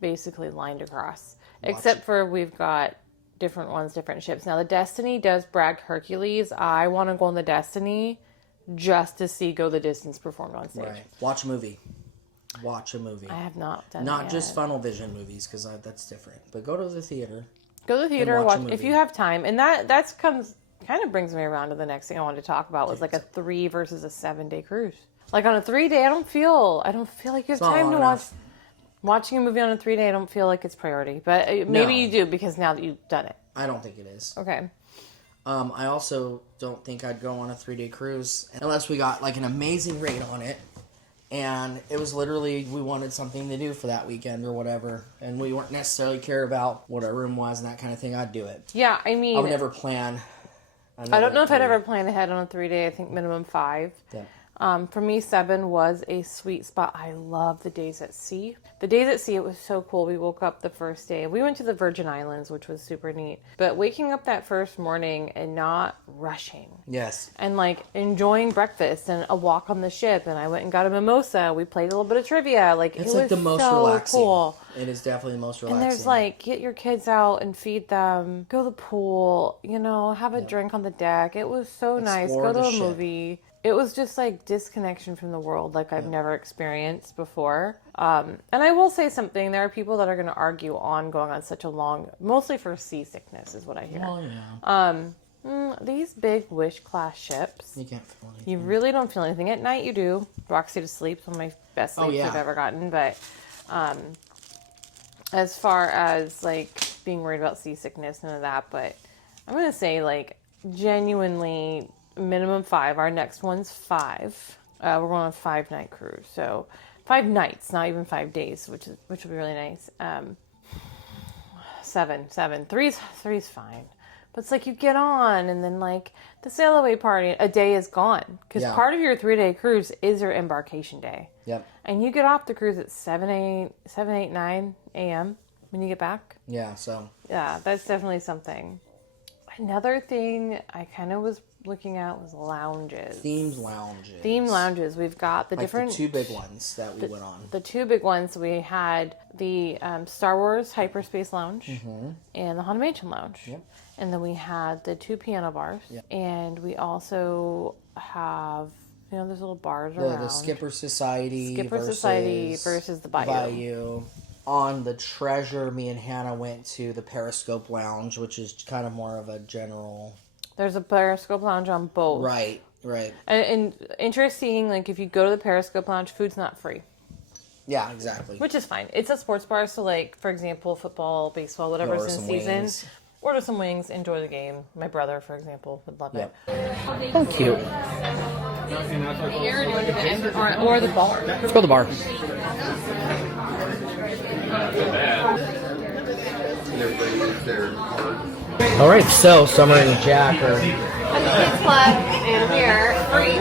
basically lined across. Except for we've got different ones, different ships. Now the Destiny does brag Hercules. I want to go on the Destiny just to see Go the Distance performed on stage. Right. Watch a movie. I have not done Not that just yet. Funnel Vision movies because that's different. But go to the theater. Go to the theater, and watch a watch if movie. you have time. And that kind of brings me around to the next thing I wanted to talk about was like a 3 versus a 7-day cruise. Like on a 3-day, I don't feel like you have not time long to enough. watching a movie on a 3-day. I don't feel like it's priority, but maybe you do because now that you've done it. I don't think it is. Okay. I also don't think I'd go on a 3-day cruise unless we got like an amazing rate on it. And it was literally, we wanted something to do for that weekend or whatever. And we weren't necessarily care about what our room was and that kind of thing. I'd do it. Yeah, I mean, I would never plan. I don't know if I'd ever plan ahead on a 3-day. I think minimum 5. Yeah. For me, 7 was a sweet spot. I love the days at sea. The days at sea, it was so cool. We woke up the first day. We went to the Virgin Islands, which was super neat. But waking up that first morning and not rushing. Yes. And like enjoying breakfast and a walk on the ship. And I went and got a mimosa. We played a little bit of trivia. Like It's it like was the most so relaxing. cool. It is definitely the most relaxing. And there's like, get your kids out and feed them, go to the pool, you know, have a drink on the deck. It was so nice. Explore Go to the a ship. movie. It was just like disconnection from the world like I've never experienced before. And I will say something. There are people that are going to argue on going on such a long, mostly for seasickness is what I hear. Oh, yeah. These big Wish class ships, You can't feel anything. you really don't feel anything. At night you do. Roxy to sleep, one of my best sleeps yeah. I've ever gotten. But as far as like being worried about seasickness, none of that. But I'm going to say like genuinely minimum 5. Our next one's 5. We're going on a 5-night cruise. So 5 nights, not even 5 days, which will be really nice. 7. 3's fine. But it's like you get on and then like the sail away party, a day is gone. Because Yeah. part of your 3-day cruise is your embarkation day. Yep. And you get off the cruise at 7, 8, 9 a.m. when you get back. Yeah, so. Yeah, that's definitely something. Another thing I kind of was looking at was lounges. Themed lounges. Themed lounges. We've got the Like different... the 2 big ones that we went on. The 2 big ones, we had the Star Wars Hyperspace Lounge and the Haunted Mansion Lounge. Yep. And then we had the 2 piano bars. Yep. And we also have, you know, there's little bars The around. Skipper Society versus the Bayou. On the Treasure, me and Hannah went to the Periscope Lounge, which is kind of more of a general... There's a Periscope Lounge on both. Right. And interesting, like if you go to the Periscope Lounge, food's not free. Yeah, exactly. Which is fine. It's a sports bar, so like, for example, football, baseball, whatever's Order in some season. wings. Order some wings, enjoy the game. My brother, for example, would love Yep. it. So cute. Or the bar. Let's go to the bar. All right, so Summer and Jack are... At the Kids Club, and here, free.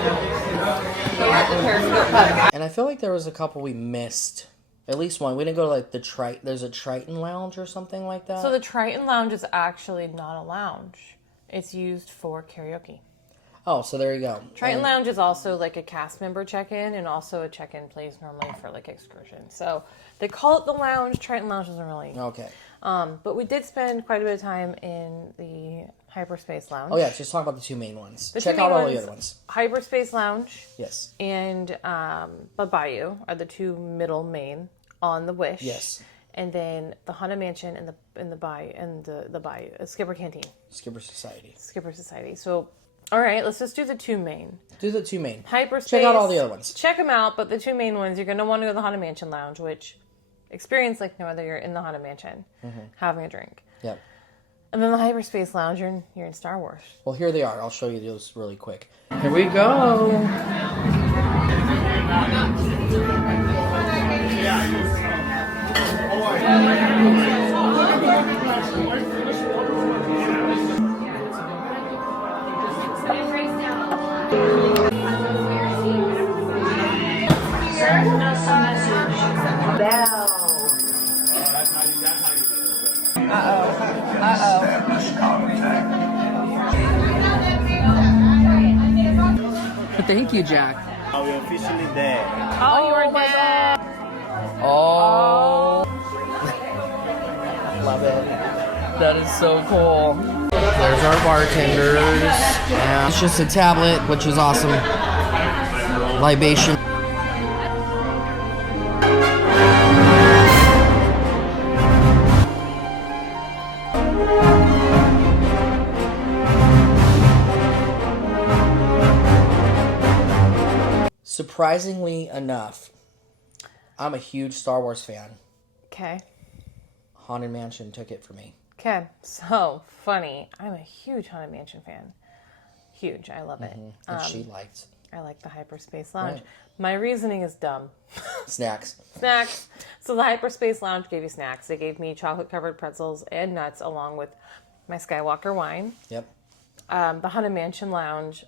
So we're at the Periscope Club. And I feel like there was a couple we missed. At least one. We didn't go to like the Triton. There's a Triton Lounge or something like that. So the Triton Lounge is actually not a lounge. It's used for karaoke. Oh, so there you go. Triton And- Lounge is also like a cast member check-in and also a check-in place normally for like excursions. So they call it the lounge. Triton Lounge doesn't really. Okay. But we did spend quite a bit of time in the Hyperspace Lounge. Oh yeah, just talk about the 2 main ones. The Check two out main all the other ones. Hyperspace Lounge Yes. and the Bayou are the 2 middle main on the Wish. Yes. And then the Haunted Mansion and the Bayou and the Bayou Skipper Canteen, Skipper Society. Skipper Society. So, all right, let's just do the 2 main. Do the 2 main. Hyperspace. Check out all the other ones. Check them out, but the 2 main ones, you're going to want to go to the Haunted Mansion Lounge, which experience like no other. You're in the Haunted Mansion having a drink. Yep. And then the Hyperspace Lounge, you're in Star Wars. Well, here they are. I'll show you those really quick. Here we go. Thank you, Jack. Are we officially there? Oh, you're dead. Oh. Love it. That is so cool. There's our bartenders. Yeah. It's just a tablet, which is awesome. Libation. Surprisingly enough, I'm a huge Star Wars fan. Okay. Haunted Mansion took it for me. Okay. Okay, so funny. I'm a huge Haunted Mansion fan. Huge. I love it. And she liked I like the Hyperspace Lounge. Right. My reasoning is dumb. snacks. Snacks. So the Hyperspace Lounge gave you snacks. They gave me chocolate-covered pretzels and nuts along with my Skywalker wine. Yep. The Haunted Mansion Lounge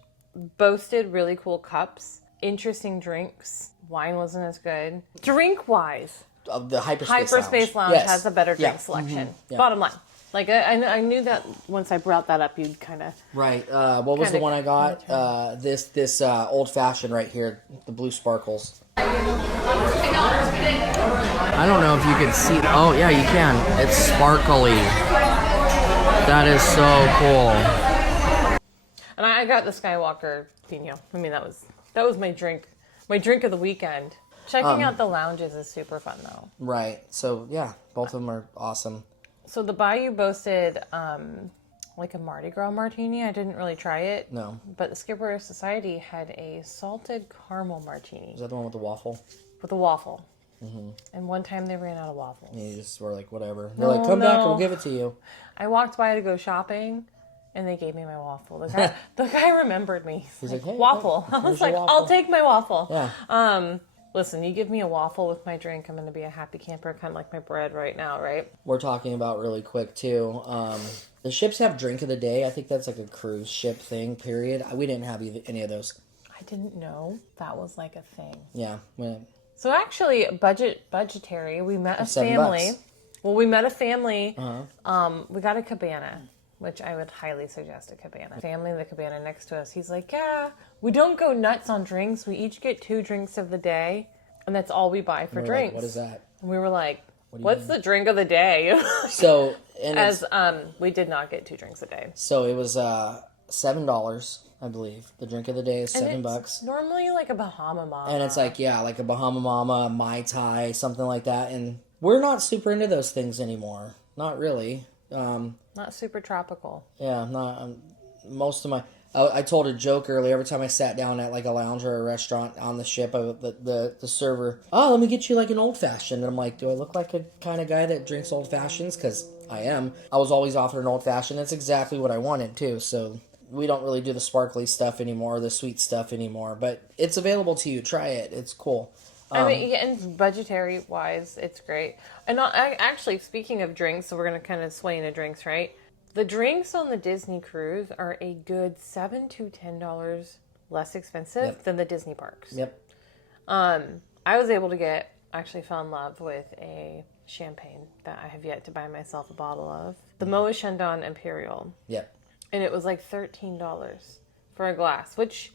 boasted really cool cups, interesting drinks. Wine wasn't as good. Drink-wise, The Hyperspace Lounge Yes. has a better drink Yeah. selection. Yeah. Bottom line. Like, I knew that once I brought that up, you'd kind of... Right. What was the Kinda one I got? This old fashioned right here, the blue sparkles. I don't know if you could see. Oh, yeah, you can. It's sparkly. That is so cool. And I got the Skywalker Pino. I mean, that was my drink of the weekend. Checking out the lounges is super fun, though. Right. So yeah, both of them are awesome. So the Bayou boasted like a Mardi Gras martini. I didn't really try it. No. But the Skipper Society had a salted caramel martini Is that the one with the waffle? with a waffle. And one time they ran out of waffles. And you just were like, whatever. They're like, come back, no. we'll give it to you. I walked by to go shopping, and they gave me my waffle. The guy remembered me. He's like, hey, waffle. I was here's your like, waffle. I'll take my waffle. Yeah. Listen, you give me a waffle with my drink, I'm going to be a happy camper, kind of like my bread right now, right? We're talking about really quick too. The ships have drink of the day. I think that's like a cruise ship thing, period. We didn't have any of those. I didn't know that was like a thing. Yeah. So actually, budgetary. We met a $7. family. Well, we met a family. Uh-huh. We got a cabana, which I would highly suggest a cabana. Family in the cabana next to us. He's like, yeah, we don't go nuts on drinks. We each get 2 drinks of the day, and that's all we buy for We're drinks. like, what is that? And we were like, do you what's the drink of the day? So, and As we did not get 2 drinks a day. so it was $7, I believe. The drink of the day is And $7. it's normally like a Bahama Mama. And it's like, yeah, like a Bahama Mama, Mai Tai, something like that. And we're not super into those things anymore. Not really. Not super tropical. Yeah, not most of my. I told a joke earlier. Every time I sat down at like a lounge or a restaurant on the ship, the server, oh, let me get you like an old fashioned. And I'm like, do I look like a kind of guy that drinks old fashions? Because I am. I was always offered an old fashioned. That's exactly what I wanted too. So we don't really do the sparkly stuff anymore, the sweet stuff anymore. But it's available to you. Try it. It's cool. I mean, yeah, and budgetary wise, it's great. And actually, speaking of drinks, so we're going to kind of sway into drinks, right? The drinks on the Disney cruise are a good $7 to $10 less expensive than the Disney parks. Yep. I was able to actually fell in love with a champagne that I have yet to buy myself a bottle of. The Moët Chandon Imperial. Yep. And it was like $13 for a glass, which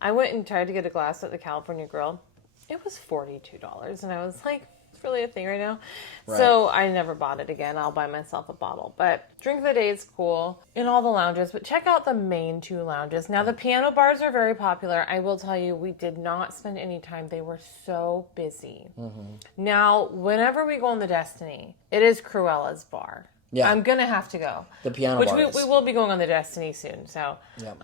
I went and tried to get a glass at the California Grill. It was $42, and I was like, it's really a thing right now. Right. So I never bought it again. I'll buy myself a bottle. But drink of the day is cool in all the lounges, but check out the main 2 lounges. Now, the piano bars are very popular. I will tell you, we did not spend any time. They were so busy. Mm-hmm. Now, whenever we go on the Destiny, it is Cruella's bar. Yeah. I'm going to have to go. The piano Which bars. we will be going on the Destiny soon, so... Yep.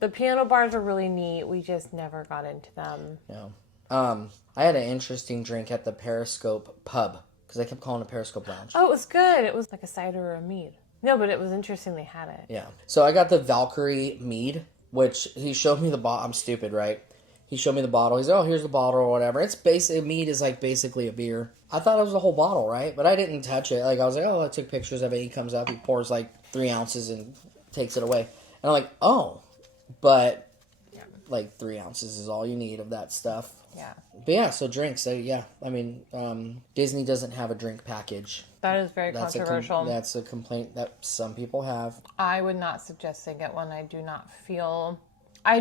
The piano bars are really neat. We just never got into them. Yeah. I had an interesting drink at the Periscope pub because I kept calling it Periscope Lounge. Oh, it was good. It was like a cider or a mead. No, but it was interesting they had it. Yeah. So I got the Valkyrie mead, which he showed me the bottle. I'm stupid, right? He showed me the bottle. He's, oh, here's the bottle or whatever. It's mead is like basically a beer. I thought it was a whole bottle, right? But I didn't touch it. Like I was like, oh, I took pictures of it. He comes up, he pours like 3 ounces and takes it away. And I'm like, oh, but like 3 ounces is all you need of that stuff. Yeah. But yeah, so drinks. So yeah, I mean, Disney doesn't have a drink package. That is very controversial. That's a complaint that some people have. I would not suggest they get one. I do not feel a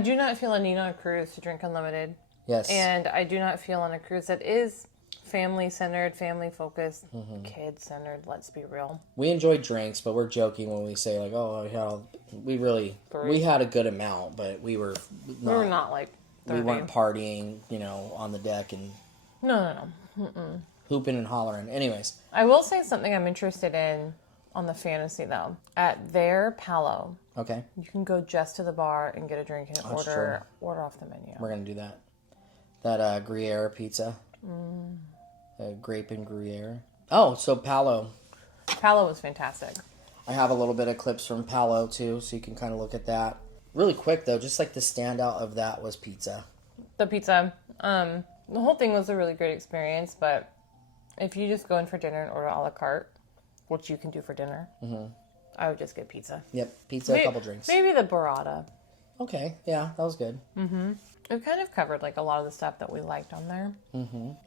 need on a cruise to drink unlimited. Yes. And I do not feel on a cruise that is family-centered, family-focused, kid-centered, let's be real. We enjoy drinks, but we're joking when we say, like, oh, yeah, we had a good amount, but we were not like 30. We weren't partying, on the deck and No. hooping and hollering. Anyways. I will say something I'm interested in on the fantasy, though. At their Palo, Okay. you can go just to the bar and get a drink and order off the menu. We're going to do that. That Gruyere pizza. Grape and Gruyere. Oh, so Palo. Palo was fantastic. I have a little bit of clips from Palo too, so you can kind of look at that. Really quick though, just like the standout of that was pizza. The pizza. The whole thing was a really great experience, but if you just go in for dinner and order a la carte, which you can do for dinner, I would just get pizza. Yep, pizza, a couple drinks. Maybe the burrata. Okay, yeah, that was good. It kind of covered like a lot of the stuff that we liked on there.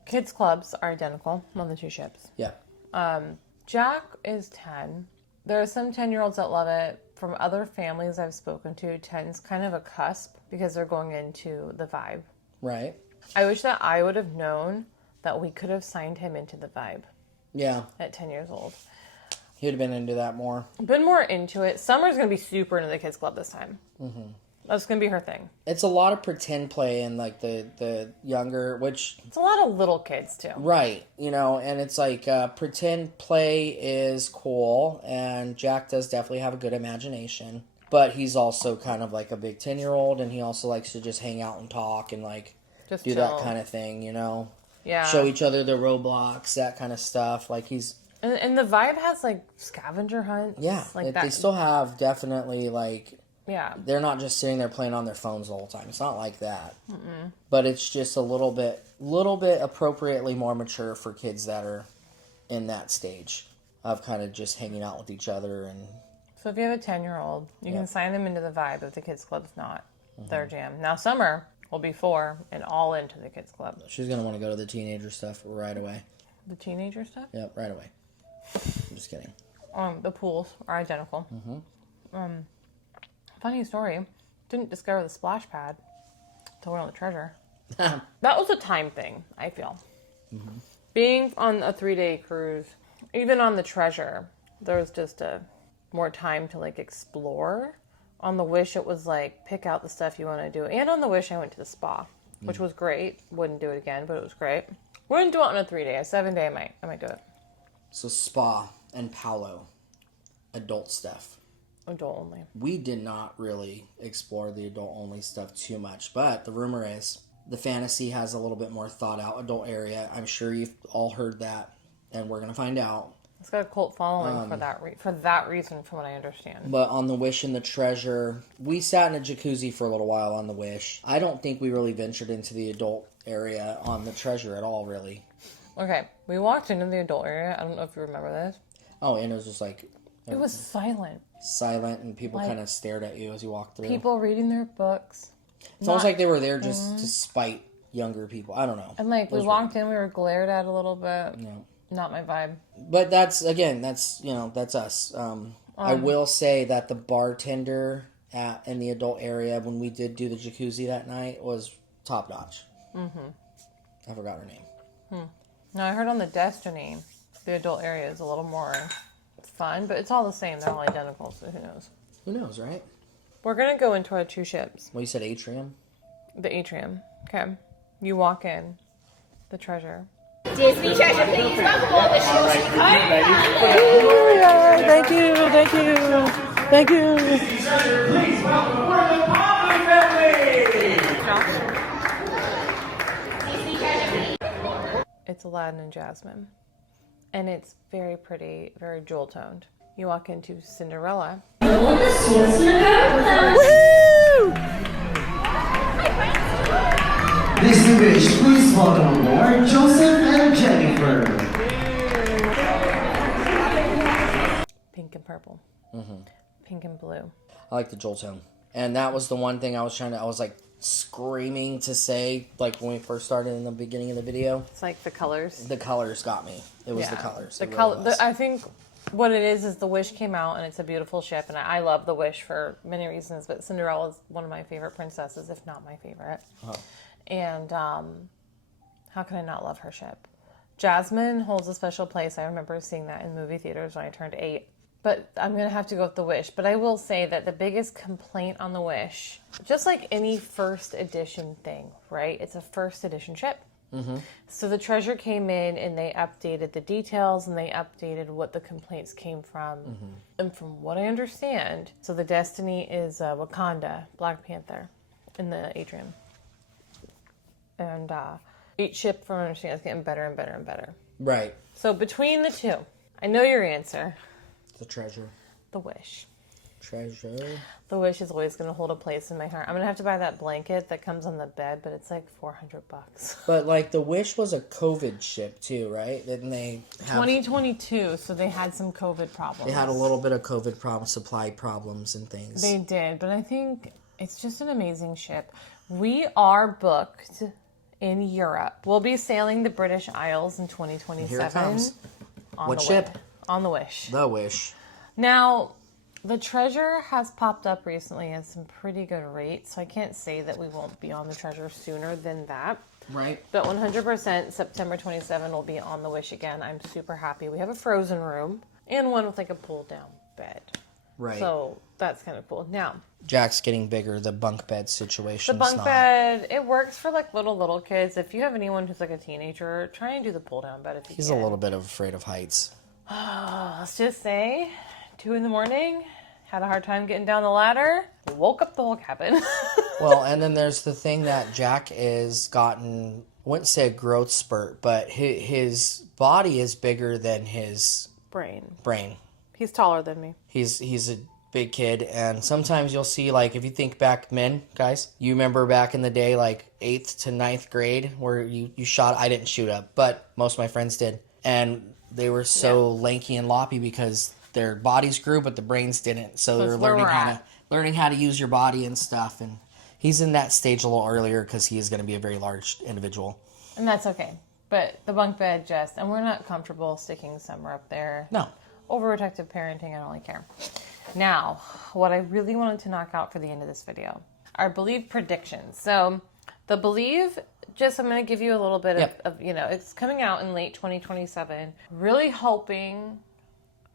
Kids clubs are identical on the two ships. Yeah. Jack is 10. There are some 10-year-olds that love it. From other families I've spoken to, 10's kind of a cusp because they're going into the vibe. Right. I wish that I would have known that we could have signed him into the vibe Yeah. at 10 years old. He would have been into that more. Been more into it. Summer's going to be super into the kids club this time. That's going to be her thing. It's a lot of pretend play in like the younger, which It's a lot of little kids too. right, you know, and it's like pretend play is cool, and Jack does definitely have a good imagination, but he's also kind of like a big 10-year-old, and he also likes to just hang out and talk and like Just do chill. that kind of thing, you know. Yeah. Show each other their Roblox, that kind of stuff. Like he's And the vibe has like scavenger hunts. yeah, Like that. they still have definitely like. Yeah. They're not just sitting there playing on their phones the whole time. It's not like that. But it's just a little bit appropriately more mature for kids that are in that stage of kind of just hanging out with each other. And So if you have a 10-year-old, you can sign them into the vibe if the kids club's not their jam. Now Summer will be 4 and all into the kids club. she's going to want to go to the teenager stuff right away. The teenager stuff? Yep, right away. I'm just kidding. The pools are identical. Funny story. Didn't discover the splash pad until we went on the treasure. That was a time thing, I feel. Being on a 3-day cruise, even on the treasure, there was just more time to like explore. On the Wish, it was like pick out the stuff you want to do. And on the Wish, I went to the spa, which was great. Wouldn't do it again, but it was great. Wouldn't do it on a 3-day. A 7-day, I might do it. So Spa and Palo, adult stuff. Adult only. We did not really explore the adult-only stuff too much, but the rumor is the Fantasy has a little bit more thought-out adult area. I'm sure you've all heard that, and we're going to find out. It's got a cult following for that reason, from what I understand. But on the Wish and the Treasure, we sat in a jacuzzi for a little while on the Wish. I don't think we really ventured into the adult area on the Treasure at all, really. Okay, we walked into the adult area. I don't know if you remember this. Oh, and it was just like It was silent. silent, and people Like, kind of stared at you as you walked through. People reading their books. It's almost like they were there just to spite younger people. I don't know. And like we walked in, we were glared at a little bit. Yeah. Not my vibe. But that's us. I will say that the bartender in the adult area when we did do the jacuzzi that night was top notch. I forgot her name. Now I heard on the Destiny, the adult area is a little more fun, but it's all the same. They're all identical, so who knows? Who knows, right? We're gonna go into our 2 ships. Well, you said atrium. The atrium. Okay. You walk in. The treasure. Disney treasure, please welcome all the shoes. Thank you. Thank you. Please welcome for the Poppy family. It's Aladdin and Jasmine. And it's very pretty, very jewel toned. You walk into Cinderella. Distinguished, please welcome aboard Joseph and Jennifer. Pink and purple. Pink and blue. I like the jewel tone, and that was the one thing I was like screaming to say, like when we first started in the beginning of the video. It's like the colors. The colors got me. It was the colors. The It really color. was. I think what it is the Wish came out, and it's a beautiful ship, and I love the Wish for many reasons. But Cinderella is one of my favorite princesses, if not my favorite. And how can I not love her ship? Jasmine holds a special place. I remember seeing that in movie theaters when I turned 8. But I'm going to have to go with the Wish. But I will say that the biggest complaint on the Wish, just like any first edition thing, right? It's a first edition ship. So the treasure came in and they updated the details and they updated what the complaints came from. And from what I understand, so the Destiny is Wakanda, Black Panther, in the atrium. And each ship, from what I understand, is getting better and better and better. Right. So between the two, I know your answer. The treasure. The Wish. Treasure. The Wish is always going to hold a place in my heart. I'm going to have to buy that blanket that comes on the bed, but it's like $400. But like the Wish was a COVID ship too, right? Didn't they have 2022, so they had some COVID problems. They had a little bit of COVID problems, supply problems and things. They did, but I think it's just an amazing ship. We are booked in Europe. We'll be sailing the British Isles in 2027. Here it comes. On What the ship? On the Wish. The Wish. Now, the Treasure has popped up recently at some pretty good rates, so I can't say that we won't be on the Treasure sooner than that. Right. But 100% September 27 will be on the Wish again. I'm super happy. We have a frozen room and one with like a pull-down bed. Right. So that's kind of cool. Now, Jack's getting bigger. The bunk bed situation. the bunk bed, it works for like little kids. If you have anyone who's like a teenager, try and do the pull-down bed if you He's can. a little bit afraid of heights. Let's just say 2 a.m, had a hard time getting down the ladder, woke up the whole cabin. Well, and then there's the thing that Jack is gotten, I wouldn't say a growth spurt, but his body is bigger than his brain. He's taller than me. He's a big kid, and sometimes you'll see, like, if you think back, men, guys, you remember back in the day, like 8th to 9th grade, where you shot, I didn't shoot up, but most of my friends did, and they were so lanky and loppy because their bodies grew, but the brains didn't, so they're learning how to use your body and stuff, and he's in that stage a little earlier because he is going to be a very large individual. And that's okay. But the bunk bed and we're not comfortable sticking Summer up there. No. Overprotective parenting, I don't really care. Now, what I really wanted to knock out for the end of this video are Believe predictions. So, the Believe, I'm going to give you a little bit of, it's coming out in late 2027. Really hoping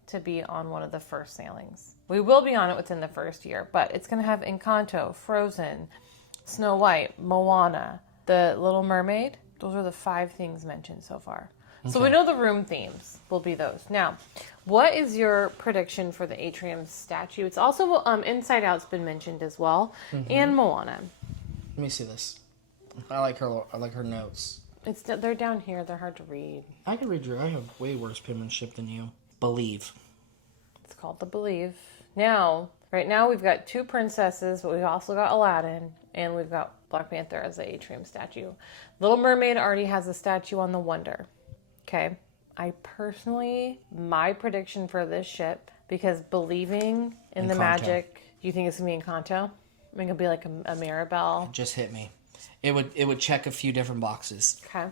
to be on one of the first sailings. We will be on it within the first year, but it's going to have Encanto, Frozen, Snow White, Moana, The Little Mermaid. Those are the 5 things mentioned so far. Okay. So we know the room themes will be those. Now, what is your prediction for the Atrium statue? It's also Inside Out's been mentioned as well, and Moana. Let me see this. I like her notes. They're down here. They're hard to read. I can read I have way worse penmanship than you. Believe. It's called The Believe. Now, right now we've got 2 princesses, but we've also got Aladdin, and we've got Black Panther as the Atrium statue. Little Mermaid already has a statue on the Wonder. Okay. I personally, my prediction for this ship, because believing in the magic, do you think it's going to be Encanto? I think it'll be like a Mirabelle. It just hit me. It would check a few different boxes. Okay.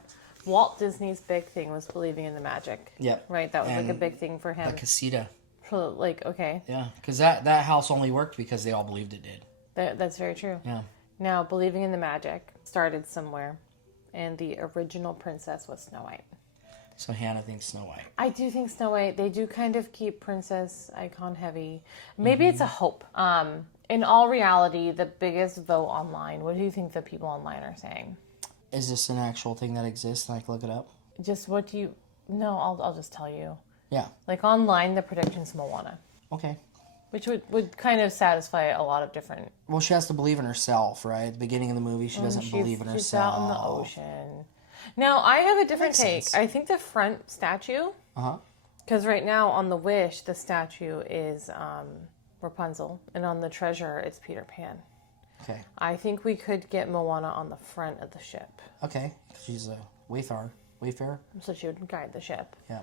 Walt Disney's big thing was believing in the magic. Yep. Right? That was And like a big thing for him. La Casita. So, like, okay. Yeah, because that house only worked because they all believed it did. That's very true. Yeah. Now, believing in the magic started somewhere, and the original princess was Snow White. So Hannah thinks Snow White. I do think Snow White, they do kind of keep princess icon heavy. Maybe it's a hope. In all reality, the biggest vote online, what do you think the people online are saying? Is this an actual thing that exists? Like, look it up? Just what do you... No, I'll just tell you. Yeah. Like, online, the prediction's Moana. Okay. Which would kind of satisfy a lot of different... Well, she has to believe in herself, right? At the beginning of the movie, she doesn't believe in herself. She's out in the ocean. Now, I have a different take. sense. I think the front statue... Uh-huh. Because right now, on the Wish, the statue is Rapunzel. And on the Treasure, it's Peter Pan. Okay. I think we could get Moana on the front of the ship. Okay. She's a wayfarer. So she would guide the ship. Yeah.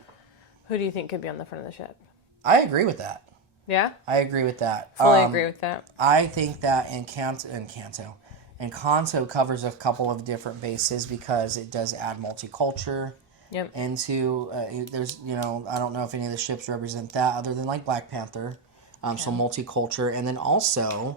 Who do you think could be on the front of the ship? I agree with that. Yeah? I agree with that. Fully agree with that. I think that Encanto covers a couple of different bases because it does add multicultural Yep. into, there's, I don't know if any of the ships represent that other than like Black Panther. So multicultural. And then also,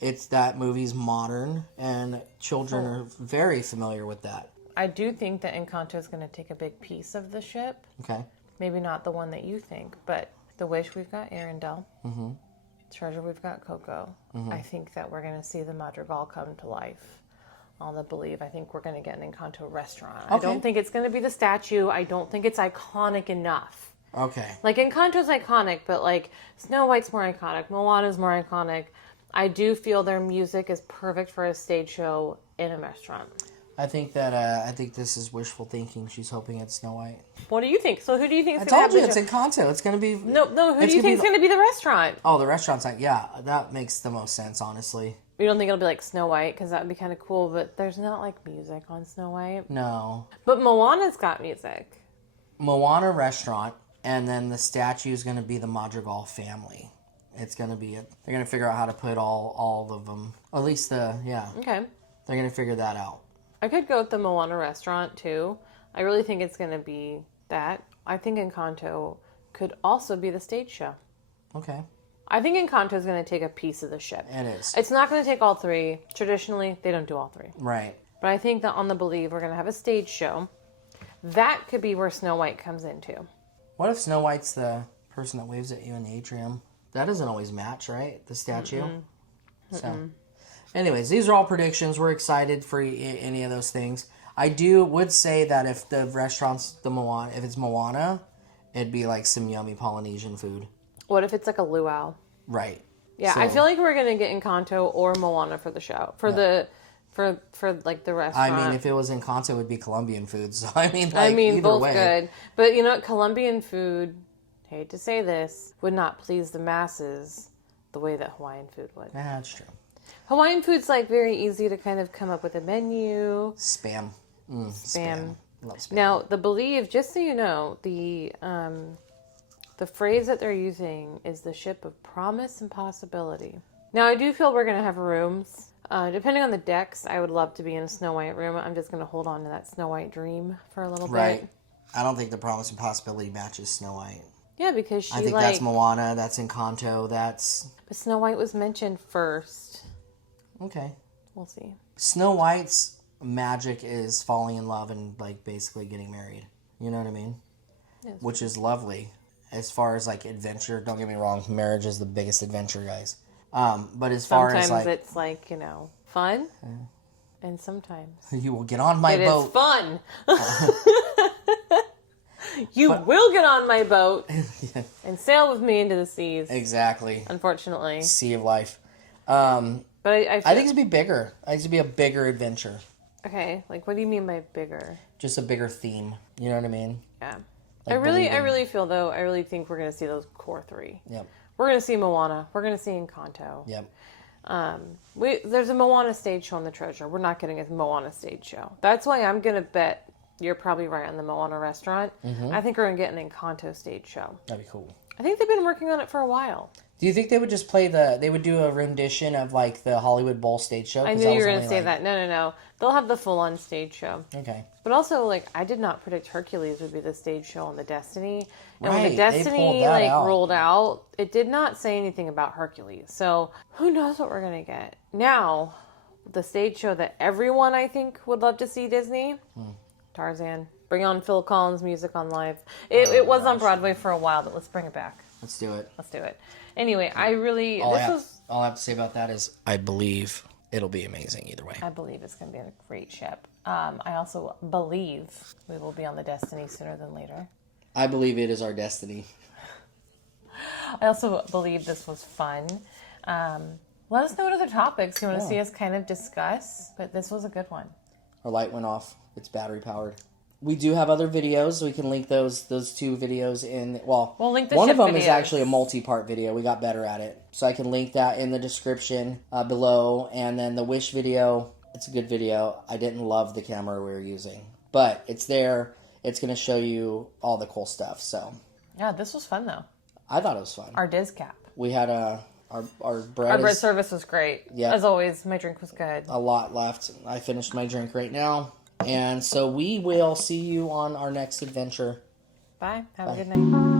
it's that movie's modern and children are very familiar with that. I do think that Encanto is going to take a big piece of the ship. Okay. Maybe not the one that you think, but the Wish, we've got Arendelle. Mm-hmm. Treasure, we've got Coco. Mm-hmm. I think that we're going to see the Madrigal come to life. On the Believe, I think we're going to get an Encanto restaurant. Okay. I don't think it's going to be the statue. I don't think it's iconic enough. Okay. Like, Encanto's iconic, but, like, Snow White's more iconic. Moana's more iconic. I do feel their music is perfect for a stage show in a restaurant. I think this is wishful thinking. She's hoping it's Snow White. What do you think? So who do you think I is going to told have you the it's Encanto. It's gonna be No, who do you think is going to be the restaurant? Oh, the restaurant's like, yeah, that makes the most sense, honestly. You don't think it'll be like Snow White? Because that would be kind of cool, but there's not like music on Snow White. No. But Moana's got music. Moana restaurant, and then the statue is going to be the Madrigal family. It's going to be they're going to figure out how to put all of them. Or at least yeah. Okay. They're going to figure that out. I could go with the Moana restaurant too. I really think it's going to be that. I think Encanto could also be the stage show. Okay. I think Encanto is going to take a piece of the ship. It is. It's not going to take all three. Traditionally, they don't do all three. Right. But I think that on the Believe, we're going to have a stage show. That could be where Snow White comes into. What if Snow White's the person that waves at you in the atrium? That doesn't always match, right? The statue? Mm-mm. So, anyways, these are all predictions. We're excited for any of those things. I would say that if the restaurant's if it's Moana, it'd be like some yummy Polynesian food. What if it's like a luau? Right. Yeah, So- I feel like we're gonna get Encanto or Moana for the show for like the restaurant. I mean, if it was Encanto, it would be Colombian food. So either both way. good, but you know, what? Colombian food. Hate to say this, would not please the masses the way that Hawaiian food would. Yeah, that's true. Hawaiian food's like very easy to kind of come up with a menu. Spam. Spam. Love spam. Now, the Believe, just so you know, the phrase that they're using is the ship of promise and possibility. Now, I do feel we're going to have rooms. Depending on the decks, I would love to be in a Snow White room. I'm just going to hold on to that Snow White dream for a little Right. bit. I don't think the promise and possibility matches Snow White. Yeah, because I think that's Moana, that's Encanto, that's... But Snow White was mentioned first. Okay. We'll see. Snow White's magic is falling in love and, like, basically getting married. You know what I mean? Yes. Which is lovely. As far as, like, adventure, don't get me wrong, marriage is the biggest adventure, guys. But as far Sometimes as, like... it's, like, you know, fun. And sometimes You will get on my it boat. is fun. You will get on my boat and sail with me into the seas. Exactly. Unfortunately. Sea of life. But I I think it'd be bigger. I think it'd be a bigger adventure. Okay, like what do you mean by bigger? Just a bigger theme. You know what I mean? Yeah. Like I believing. really feel though, I really think we're gonna see those core three. Yep. We're gonna see Moana. We're gonna see Encanto. Yep. There's a Moana stage show on the Treasure. We're not getting a Moana stage show. That's why I'm gonna bet you're probably right on the Moana restaurant. Mm-hmm. I think we're gonna get an Encanto stage show. That'd be cool. I think they've been working on it for a while. Do you think they would just play they would do a rendition of like the Hollywood Bowl stage show? I knew you were going to say that. No. They'll have the full-on stage show. Okay. But also, like, I did not predict Hercules would be the stage show on the Destiny. And when Right, the they pulled Destiny, that like, out. rolled out, it did not say anything about Hercules. So, who knows what we're going to get. Now, the stage show that everyone, I think, would love to see Disney, Tarzan. Bring on Phil Collins' music on live. It was on Broadway for a while, but let's bring it back. Let's do it. Let's do it. Anyway, all I have to say about that is I believe it'll be amazing either way. I believe it's going to be a great ship. I also believe we will be on the Destiny sooner than later. I believe it is our destiny. I also believe this was fun. Let us know what other topics you want to see us kind of discuss, but this was a good one. Our light went off. It's battery powered. We do have other videos. We can link those two videos in. Well, we'll link the one of ship them is videos. actually a multi-part video. We got better at it, so I can link that in the description below. And then the Wish video. It's a good video. I didn't love the camera we were using, but it's there. It's going to show you all the cool stuff. So Yeah, this was fun though. I thought it was fun. Our Diz Cap. We had our bread. Our bread is service was great. Yeah. As always, my drink was good. a lot left. I finished my drink right now. And so we will see you on our next adventure. Bye. Have a good night.